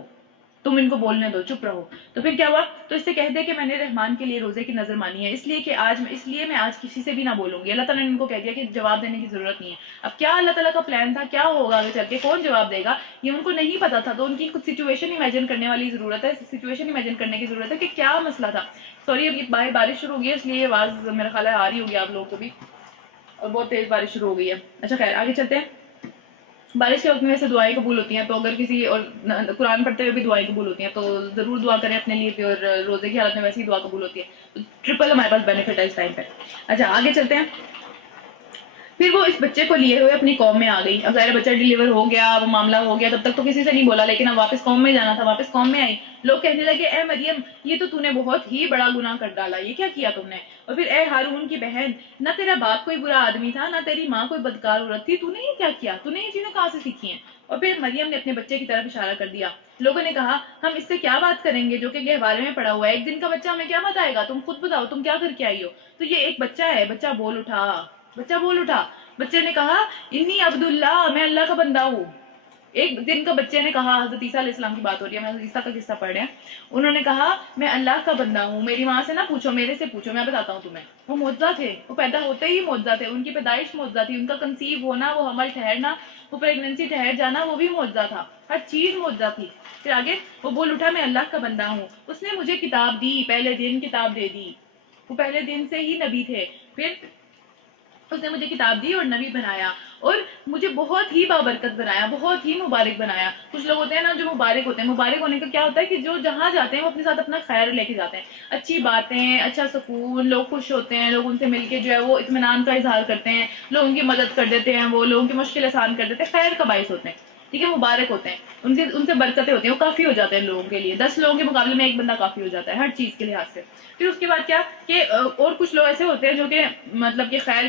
تم ان کو بولنے دو، چپ رہو۔ تو پھر کیا ہوا، تو اس سے کہہ دے کہ میں نے رحمان کے لیے روزے کی نظر مانی ہے، اس لیے میں آج کسی سے بھی نہ بولوں گی۔ اللہ تعالیٰ نے ان کو کہہ دیا کہ جواب دینے کی ضرورت نہیں ہے۔ اب کیا اللہ تعالیٰ کا پلان تھا، کیا ہوگا آگے چل کے، کون جواب دے گا، یہ ان کو نہیں پتا تھا، تو ان کی کچھ سچویشن امیجن کرنے والی ضرورت ہے، سچویشن امیجن کرنے کی ضرورت ہے کہ کیا مسئلہ تھا۔ سوری اب یہ باہر بارش شروع ہو گئی ہے، اس لیے آواز میرا خیال ہے آ رہی ہوگی آپ لوگوں کو بھی، اور بہت تیز بارش شروع ہو گئی ہے۔ اچھا خیر آگے چلتے ہیں۔ بارش کے وقت میں ویسے دعائیں قبول ہوتی ہیں، تو اگر کسی اور قرآن پڑھتے ہوئے بھی دعائیں قبول ہوتی ہیں، تو ضرور دعا کریں اپنے لیے بھی، اور روزے کی حالت میں ویسے ہی دعا قبول ہوتی ہے، تو ٹرپل ہمارے پاس بینیفٹ ہے اس ٹائم پہ۔ اچھا آگے چلتے ہیں۔ پھر وہ اس بچے کو لیے ہوئے اپنی قوم میں آ گئی، اب ظاہر بچہ ڈیلیور ہو گیا، وہ معاملہ ہو گیا، تب تک تو کسی سے نہیں بولا، لیکن اب واپس قوم میں جانا تھا، واپس قوم میں آئی، لوگ کہنے لگے اے مریم یہ تو نے بہت ہی بڑا گناہ کر ڈالا، یہ کیا کیا تم نے؟ اور پھر اے ہارون کی بہن، نہ تیرا باپ کوئی برا آدمی تھا، نہ تیری ماں کوئی بدکار عورت تھی، تو نے یہ کیا کیا، تو نے یہ چیزیں کہاں سے سیکھی ہیں؟ اور پھر مریم نے اپنے بچے کی طرف اشارہ کر دیا، لوگوں نے کہا ہم اس سے کیا بات کریں گے جو کہ گہوارے میں پڑا ہوا ہے، ایک دن کا بچہ ہمیں کیا بتائے گا، تم خود بتاؤ تم کیا کر کے آئی ہو؟ تو یہ ایک بچہ ہے، بچہ بول اٹھا، بچہ بول اٹھا، بچے نے کہا انی عبداللہ، میں اللہ کا بندہ ہوں۔ ایک دن کا بچے نے کہا، حضرت عیسیٰ علیہ السلام کی بات ہو رہی ہے، میں حضرت عیسیٰ کا قصہ پڑھ رہے ہیں، انہوں نے کہا میں اللہ کا بندہ ہوں، میری ماں سے نہ پوچھو، میرے سے پوچھو، میں بتاتا ہوں تمہیں۔ وہ معجزہ تھے، وہ پیدا ہوتے ہی معجزہ تھے، ان کی پیدائش معجزہ تھی، ان کا کنسیو ہونا، وہ حمل ٹھہرنا، وہ پریگننسی ٹھہر جانا، وہ بھی معجزہ تھا، ہر چیز معجزہ تھی۔ پھر آگے وہ بول اٹھا میں اللہ کا بندہ ہوں، اس نے مجھے کتاب دی، پہلے دن کتاب دے دی، وہ پہلے دن سے ہی نبی تھے، پھر اس نے مجھے کتاب دی اور نبی بنایا، اور مجھے بہت ہی بابرکت بنایا، بہت ہی مبارک بنایا۔ کچھ لوگ ہوتے ہیں نا جو مبارک ہوتے ہیں، مبارک ہونے کا کیا ہوتا ہے کہ جو جہاں جاتے ہیں وہ اپنے ساتھ اپنا خیر لے کے جاتے ہیں، اچھی باتیں، اچھا سکون، لوگ خوش ہوتے ہیں، لوگ ان سے مل کے جو ہے وہ اطمینان کا اظہار کرتے ہیں، لوگوں کی مدد کر دیتے ہیں، وہ لوگوں کی مشکل آسان کر دیتے ہیں، خیر کا باعث ہوتے ہیں، ٹھیک ہے، مبارک ہوتے ہیں، ان سے برکتیں ہوتی ہیں، وہ کافی ہو جاتے ہیں لوگوں کے لیے، 10 لوگوں کے مقابلے میں ایک بندہ کافی ہو جاتا ہے ہر چیز کے لحاظ سے۔ پھر اس کے بعد کیا کہ اور کچھ لوگ ایسے ہوتے ہیں جو کہ مطلب کہ خیر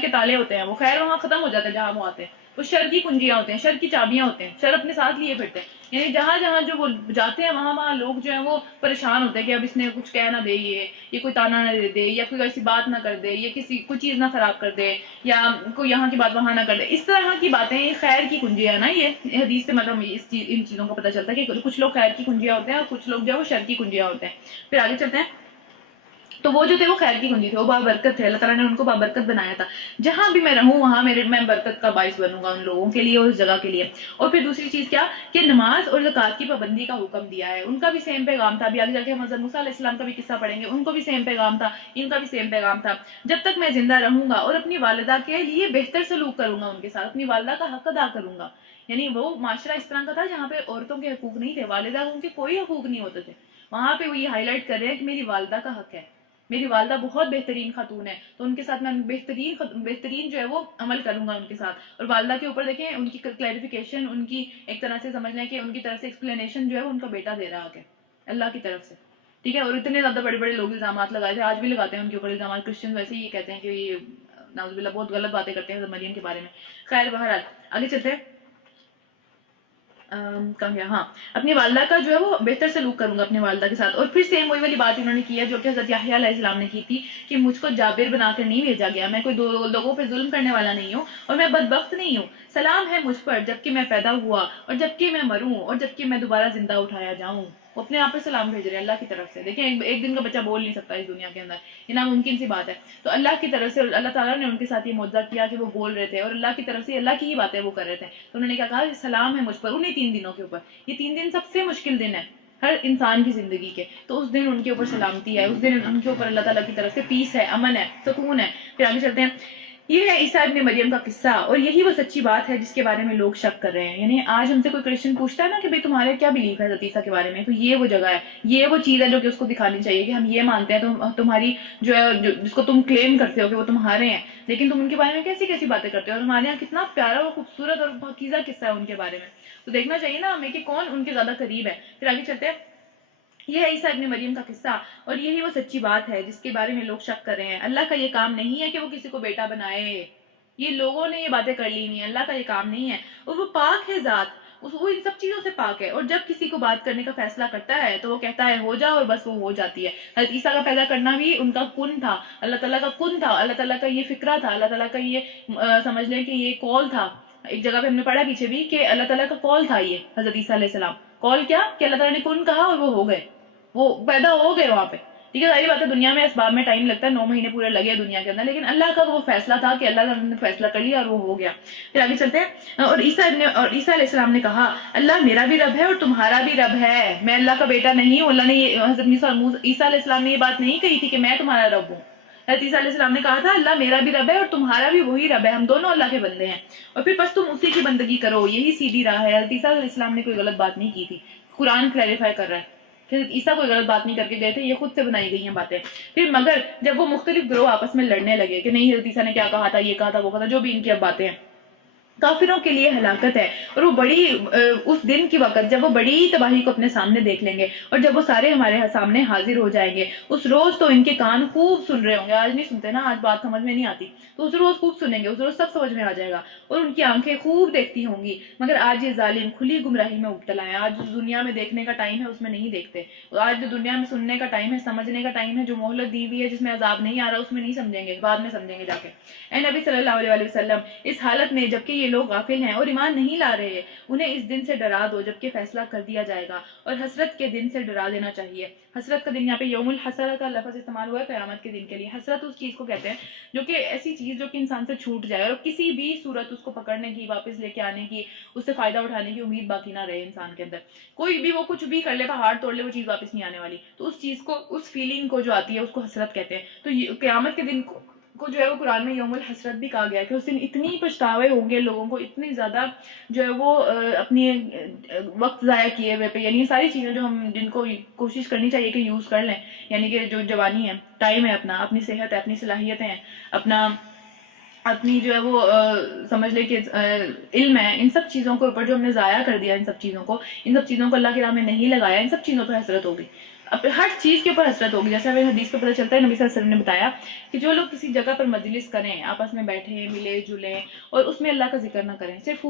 کے تالے ہوتے ہیں، وہ خیر وہاں ختم ہو جاتا ہے جہاں وہ آتے ہیں، وہ شر کی کنجیاں ہوتے ہیں، شر کی چابیاں ہوتے ہیں، شر اپنے ساتھ لیے پھرتے ہیں، یعنی جہاں جہاں جو وہ جاتے ہیں وہاں لوگ جو ہیں وہ پریشان ہوتے ہیں کہ اب اس نے کچھ کہہ نہ دے، یہ کوئی تانا نہ دے دے، یا کوئی ایسی بات نہ کر دے، یا کوئی چیز نہ خراب کر دے، یا کوئی یہاں کی بات وہاں نہ کر دے، اس طرح کی باتیں، یہ خیر کی کنجیاں ہے نا، یہ حدیث سے مطلب ان چیزوں کا پتہ چلتا ہے کہ کچھ لوگ خیر کی کنجیاں ہوتے ہیں اور کچھ لوگ جو ہے وہ شر کی کنجیاں ہوتے ہیں۔ پھر آگے چلتے ہیں، تو وہ جو تھے وہ خیر کی کنجی تھے، وہ بابرکت تھے، اللہ تعالیٰ نے ان کو بابرکت بنایا تھا، جہاں بھی میں رہوں وہاں میں برکت کا باعث بنوں گا ان لوگوں کے لیے اور اس جگہ کے لیے۔ اور پھر دوسری چیز کیا کہ نماز اور زکوٰۃ کی پابندی کا حکم دیا ہے، ان کا بھی سیم پیغام تھا، ابھی آگے جا کے ہم حضرت موسیٰ علیہ السلام کا بھی قصہ پڑھیں گے، ان کو بھی سیم پیغام تھا، ان کا بھی سیم پیغام تھا، جب تک میں زندہ رہوں گا اور اپنی والدہ کے لیے بہتر سلوک کروں گا، ان کے ساتھ اپنی والدہ کا حق ادا کروں گا۔ یعنی وہ معاشرہ اس طرح کا تھا جہاں پہ عورتوں کے حقوق نہیں تھے، والدہ ان کے کوئی حقوق نہیں ہوتے تھے، وہاں پہ وہ یہ ہائی لائٹ کر رہے ہیں کہ میری والدہ کا حق ہے، میری والدہ بہت بہترین خاتون ہے، تو ان کے ساتھ میں بہترین جو ہے وہ عمل کروں گا ان کے ساتھ۔ اور والدہ کے اوپر دیکھیں ان کی کلیریفیکیشن، ان کی ایک طرح سے سمجھ لیں کہ ان کی طرف سے ایکسپلینیشن جو ہے وہ ان کا بیٹا دے رہا ہے اللہ کی طرف سے، ٹھیک ہے۔ اور اتنے زیادہ بڑے بڑے لوگ الزامات لگائے تھے، آج بھی لگاتے ہیں ان کے اوپر الزامات، کرسچن ویسے ہی کہتے ہیں کہ یہ نعوذ باللہ بہت غلط باتیں کرتے ہیں مریم کے بارے میں۔ خیر بہرحال آگے چلتے ہیں۔ کہاں گیا، ہاں، اپنی والدہ کا جو ہے وہ بہتر سلوک کروں گا اپنے والدہ کے ساتھ. اور پھر سیم وہی والی بات انہوں نے کی ہے جو کہ حضرت یحییٰ علیہ السلام نے کی تھی کہ مجھ کو جابر بنا کر نہیں بھیجا گیا، میں کوئی دو لوگوں پہ ظلم کرنے والا نہیں ہوں اور میں بدبخت نہیں ہوں. سلام ہے مجھ پر جبکہ میں پیدا ہوا اور جبکہ میں مروں اور جبکہ میں دوبارہ زندہ اٹھایا جاؤں. وہ اپنے آپ پہ سلام بھیج رہے ہیں اللہ کی طرف سے. دیکھیں ایک دن کا بچہ بول نہیں سکتا اس دنیا کے اندر، یہ ناممکن سی بات ہے. تو اللہ کی طرف سے اللہ تعالیٰ نے ان کے ساتھ یہ معجزہ کیا کہ وہ بول رہے تھے اور اللہ کی طرف سے اللہ کی ہی باتیں وہ کر رہے تھے. تو انہوں نے کیا کہا، سلام ہے مجھ پر انہیں 3 دنوں کے اوپر. یہ 3 دن سب سے مشکل دن ہے ہر انسان کی زندگی کے. تو اس دن ان کے اوپر سلامتی ہے، اس دن ان کے اوپر اللہ تعالیٰ کی طرف سے پیس ہے، امن ہے، سکون ہے. پھر آگے چلتے ہیں. یہ ہے عیسیٰ ابن مریم کا قصہ اور یہی وہ سچی بات ہے جس کے بارے میں لوگ شک کر رہے ہیں. یعنی آج ہم سے کوئی کرسچن پوچھتا ہے نا کہ بھئی تمہارے کیا بلیف ہے حضرت عیسیٰ کے بارے میں، تو یہ وہ جگہ ہے، یہ وہ چیز ہے جو کہ اس کو دکھانی چاہیے کہ ہم یہ مانتے ہیں. تمہاری جو ہے جس کو تم کلیم کرتے ہو کہ وہ تمہارے ہیں، لیکن تم ان کے بارے میں کیسی کیسی باتیں کرتے ہو. اور ہمارے یہاں کتنا پیارا اور خوبصورت اور پاکیزہ قصہ ہے ان کے بارے میں. تو دیکھنا چاہیے نا ہمیں کہ کون ان کے زیادہ قریب ہے. پھر آگے چلتے ہیں. یہ ہے عیسیٰ ابن مریم کا قصہ اور یہی وہ سچی بات ہے جس کے بارے میں لوگ شک کر رہے ہیں. اللہ کا یہ کام نہیں ہے کہ وہ کسی کو بیٹا بنائے. یہ لوگوں نے یہ باتیں کر لی نہیں، اللہ کا یہ کام نہیں ہے. اور وہ پاک ہے ذات، وہ ان سب چیزوں سے پاک ہے. اور جب کسی کو بات کرنے کا فیصلہ کرتا ہے تو وہ کہتا ہے ہو جا، اور بس وہ ہو جاتی ہے. حضرت عیسیٰ کا پیدا کرنا بھی ان کا کن تھا، اللہ تعالیٰ کا کن تھا، اللہ تعالیٰ کا یہ فکرہ تھا، اللہ تعالیٰ کا یہ سمجھ لیں کہ یہ کال تھا. ایک جگہ پہ ہم نے پڑھا پیچھے بھی کہ اللہ تعالیٰ کا کال تھا یہ حضرت عیسیٰ علیہ السلام. کال کیا کہ اللہ تعالیٰ نے کن کہا اور وہ ہو گئے، وہ پیدا ہو گئے وہاں پہ. ٹھیک ہے، ظاہری بات ہے دنیا میں اسباب میں ٹائم لگتا ہے، 9 مہینے پورے لگے دنیا کے اندر، لیکن اللہ کا وہ فیصلہ تھا کہ اللہ نے فیصلہ کر لیا اور وہ ہو گیا. پھر آگے چلتے ہیں. اور عیسیٰ علیہ السلام نے کہا اللہ میرا بھی رب ہے اور تمہارا بھی رب ہے، میں اللہ کا بیٹا نہیں ہوں. اللہ نے حضرت عیسیٰ علیہ السلام نے یہ بات نہیں کہی تھی کہ میں تمہارا رب ہوں. حضرت عیسیٰ علیہ السلام نے کہا تھا اللہ میرا بھی رب ہے اور تمہارا بھی وہی رب ہے، ہم دونوں اللہ کے بندے ہیں، اور پھر بس تم اسی کی بندگی کرو، یہی سیدھی راہ ہے. حضرت عیسیٰ علیہ السلام نے کوئی غلط بات نہیں کی تھی، قرآن کلیریفائی کر رہا ہے کہ عیسیٰ کوئی غلط بات نہیں کر کے گئے تھے، یہ خود سے بنائی گئی ہیں باتیں. پھر مگر جب وہ مختلف گروہ آپس میں لڑنے لگے کہ نہیں حضرت عیسیٰ نے کیا کہا تھا، یہ کہا تھا، وہ کہا تھا، جو بھی ان کی اب باتیں ہیں، کافروں کے لیے ہلاکت ہے. اور وہ بڑی اس دن کی وقت جب وہ بڑی تباہی کو اپنے سامنے دیکھ لیں گے اور جب وہ سارے ہمارے سامنے حاضر ہو جائیں گے، اس روز تو ان کے کان خوب سن رہے ہوں گے. آج نہیں سنتے نا، آج بات سمجھ میں نہیں آتی، تو اس روز خوب سنیں گے، اس روز سب سمجھ میں آ جائے گا اور ان کی آنکھیں خوب دیکھتی ہوں گی. مگر آج یہ ظالم کھلی گمراہی میں مبتلا ہے. آج جو دنیا میں دیکھنے کا ٹائم ہے اس میں نہیں دیکھتے. آج جو دنیا میں سننے کا ٹائم ہے، سمجھنے کا ٹائم ہے، جو مہلت دی ہوئی ہے جس میں عذاب نہیں آ رہا اس میں نہیں سمجھیں گے، بعد میں سمجھیں گے جا کے. اے نبی صلی اللہ علیہ وسلم، اس حالت میں جبکہ یہ لوگ غافل ہیں اور ایمان نہیں لا رہے، انہیں اس دن سے ڈرا دو جبکہ فیصلہ کر دیا جائے گا، اور حسرت کے دن سے ڈرا دینا چاہیے. حسرت کا دن یہاں پہ یوم الحسرہ کا لفظ استعمال ہوا ہے قیامت کے دن کے لیے. حسرت اس چیز کو کہتے ہیں جو کہ ایسی چیز جو کہ انسان سے چھوٹ جائے اور کسی بھی صورت اس کو پکڑنے کی، واپس لے کے آنے کی، اس سے فائدہ اٹھانے کی امید باقی نہ رہے انسان کے اندر. کوئی بھی وہ کچھ بھی کر لے، پہاڑ توڑ لے، وہ چیز واپس نہیں آنے والی. تو اس چیز کو، اس فیلنگ کو جو آتی ہے اس کو حسرت کہتے ہیں. تو قیامت کے دن کو جو ہے وہ قرآن میں یوم الحسرت بھی کہا گیا ہے کہ اس دن اتنی پچھتاوے ہوں گے لوگوں کو، اتنی زیادہ جو ہے وہ اپنی وقت ضائع کیے ہوئے پہ. یعنی ساری چیزیں جو ہم جن کو کوشش کرنی چاہیے کہ یوز کر لیں، یعنی کہ جو جوانی ہے، ٹائم ہے اپنا، اپنی صحت ہے، اپنی صلاحیتیں ہیں، اپنی جو ہے وہ سمجھ لے کہ علم ہے، ان سب چیزوں کے اوپر جو ہم نے ضائع کر دیا، ان سب چیزوں کو اللہ کی راہ میں نہیں لگایا، ان سب چیزوں پہ حسرت ہوگی. اب ہر چیز کے اوپر حسرت ہوگی. جیسے ہمیں حدیث پہ پتہ چلتا ہے، نبی صلی اللہ علیہ وسلم نے بتایا کہ جو لوگ کسی جگہ پر مجلس کریں، آپس میں بیٹھیں، ملے جلیں اور اس میں اللہ کا ذکر نہ کریں، صرف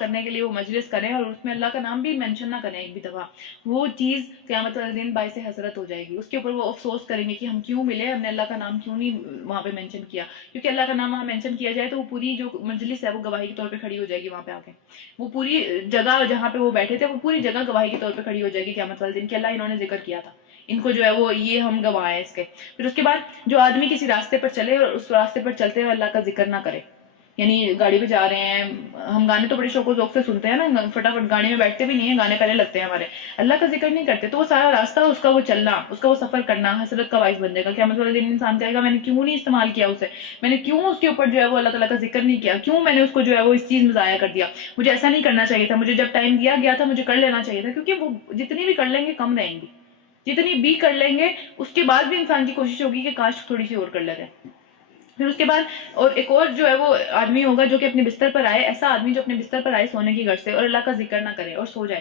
کرنے کے لیے وہ مجلس کریں اور اس میں اللہ کا نام بھی مینشن نہ کریں ایک بھی دفعہ، وہ چیز قیامت والے دن باعث حسرت ہو جائے گی. اس کے اوپر وہ افسوس کریں گے کہ ہم کیوں ملے، ہم نے اللہ کا نام کیوں نہیں وہاں پہ مینشن کیا. کیونکہ اللہ کا نام وہاں مینشن کیا جائے تو وہ پوری جو مجلس ہے وہ گواہی کے طور پہ کھڑی ہو جائے گی. وہاں پہ آ کے وہ پوری جگہ جہاں پہ وہ بیٹھے تھے وہ پوری جگہ گواہی کے طور پہ کھڑی ہو جائے گی قیامت والے دن کہ اللہ انہوں نے ذکر کیا تھا، ان کو جو ہے وہ یہ ہم گواہ ہیں اس کے. پھر اس کے بعد جو آدمی کسی راستے پر چلے اور اس راستے پر چلتے ہوئے اللہ کا ذکر نہ کرے، یعنی گاڑی پہ جا رہے ہیں، ہم گانے تو بڑے شوق و ذوق سے سنتے ہیں نا، فٹافٹ گاڑی میں بیٹھتے بھی نہیں ہیں، گانے پہلے لگتے ہیں ہمارے، اللہ کا ذکر نہیں کرتے، تو وہ سارا راستہ اس کا وہ چلنا، اس کا وہ سفر کرنا حسرت کا باعث بن جائے گا. قیامت والے دن انسان کہے گا میں نے کیوں نہیں استعمال کیا اسے، میں نے کیوں اس کے اوپر جو ہے وہ اللہ تعالیٰ کا ذکر نہیں کیا، کیوں میں نے اس کو جو ہے وہ اس چیز میں ضائع کر دیا، مجھے ایسا نہیں کرنا چاہیے تھا، مجھے جب ٹائم دیا گیا تھا مجھے کر لینا چاہیے تھا. کیونکہ وہ جتنی بھی کر لیں گے کم رہیں گی، جتنی بھی کر لیں گے اس کے بعد بھی انسان کی کوشش ہوگی کہ کاش تھوڑی سی اور کر لیتے. پھر اس کے بعد اور ایک اور جو ہے وہ آدمی ہوگا جو کہ اپنے بستر پر آئے، ایسا آدمی جو اپنے بستر پر آئے سونے کی گھر سے اور اللہ کا ذکر نہ کرے اور سو جائے،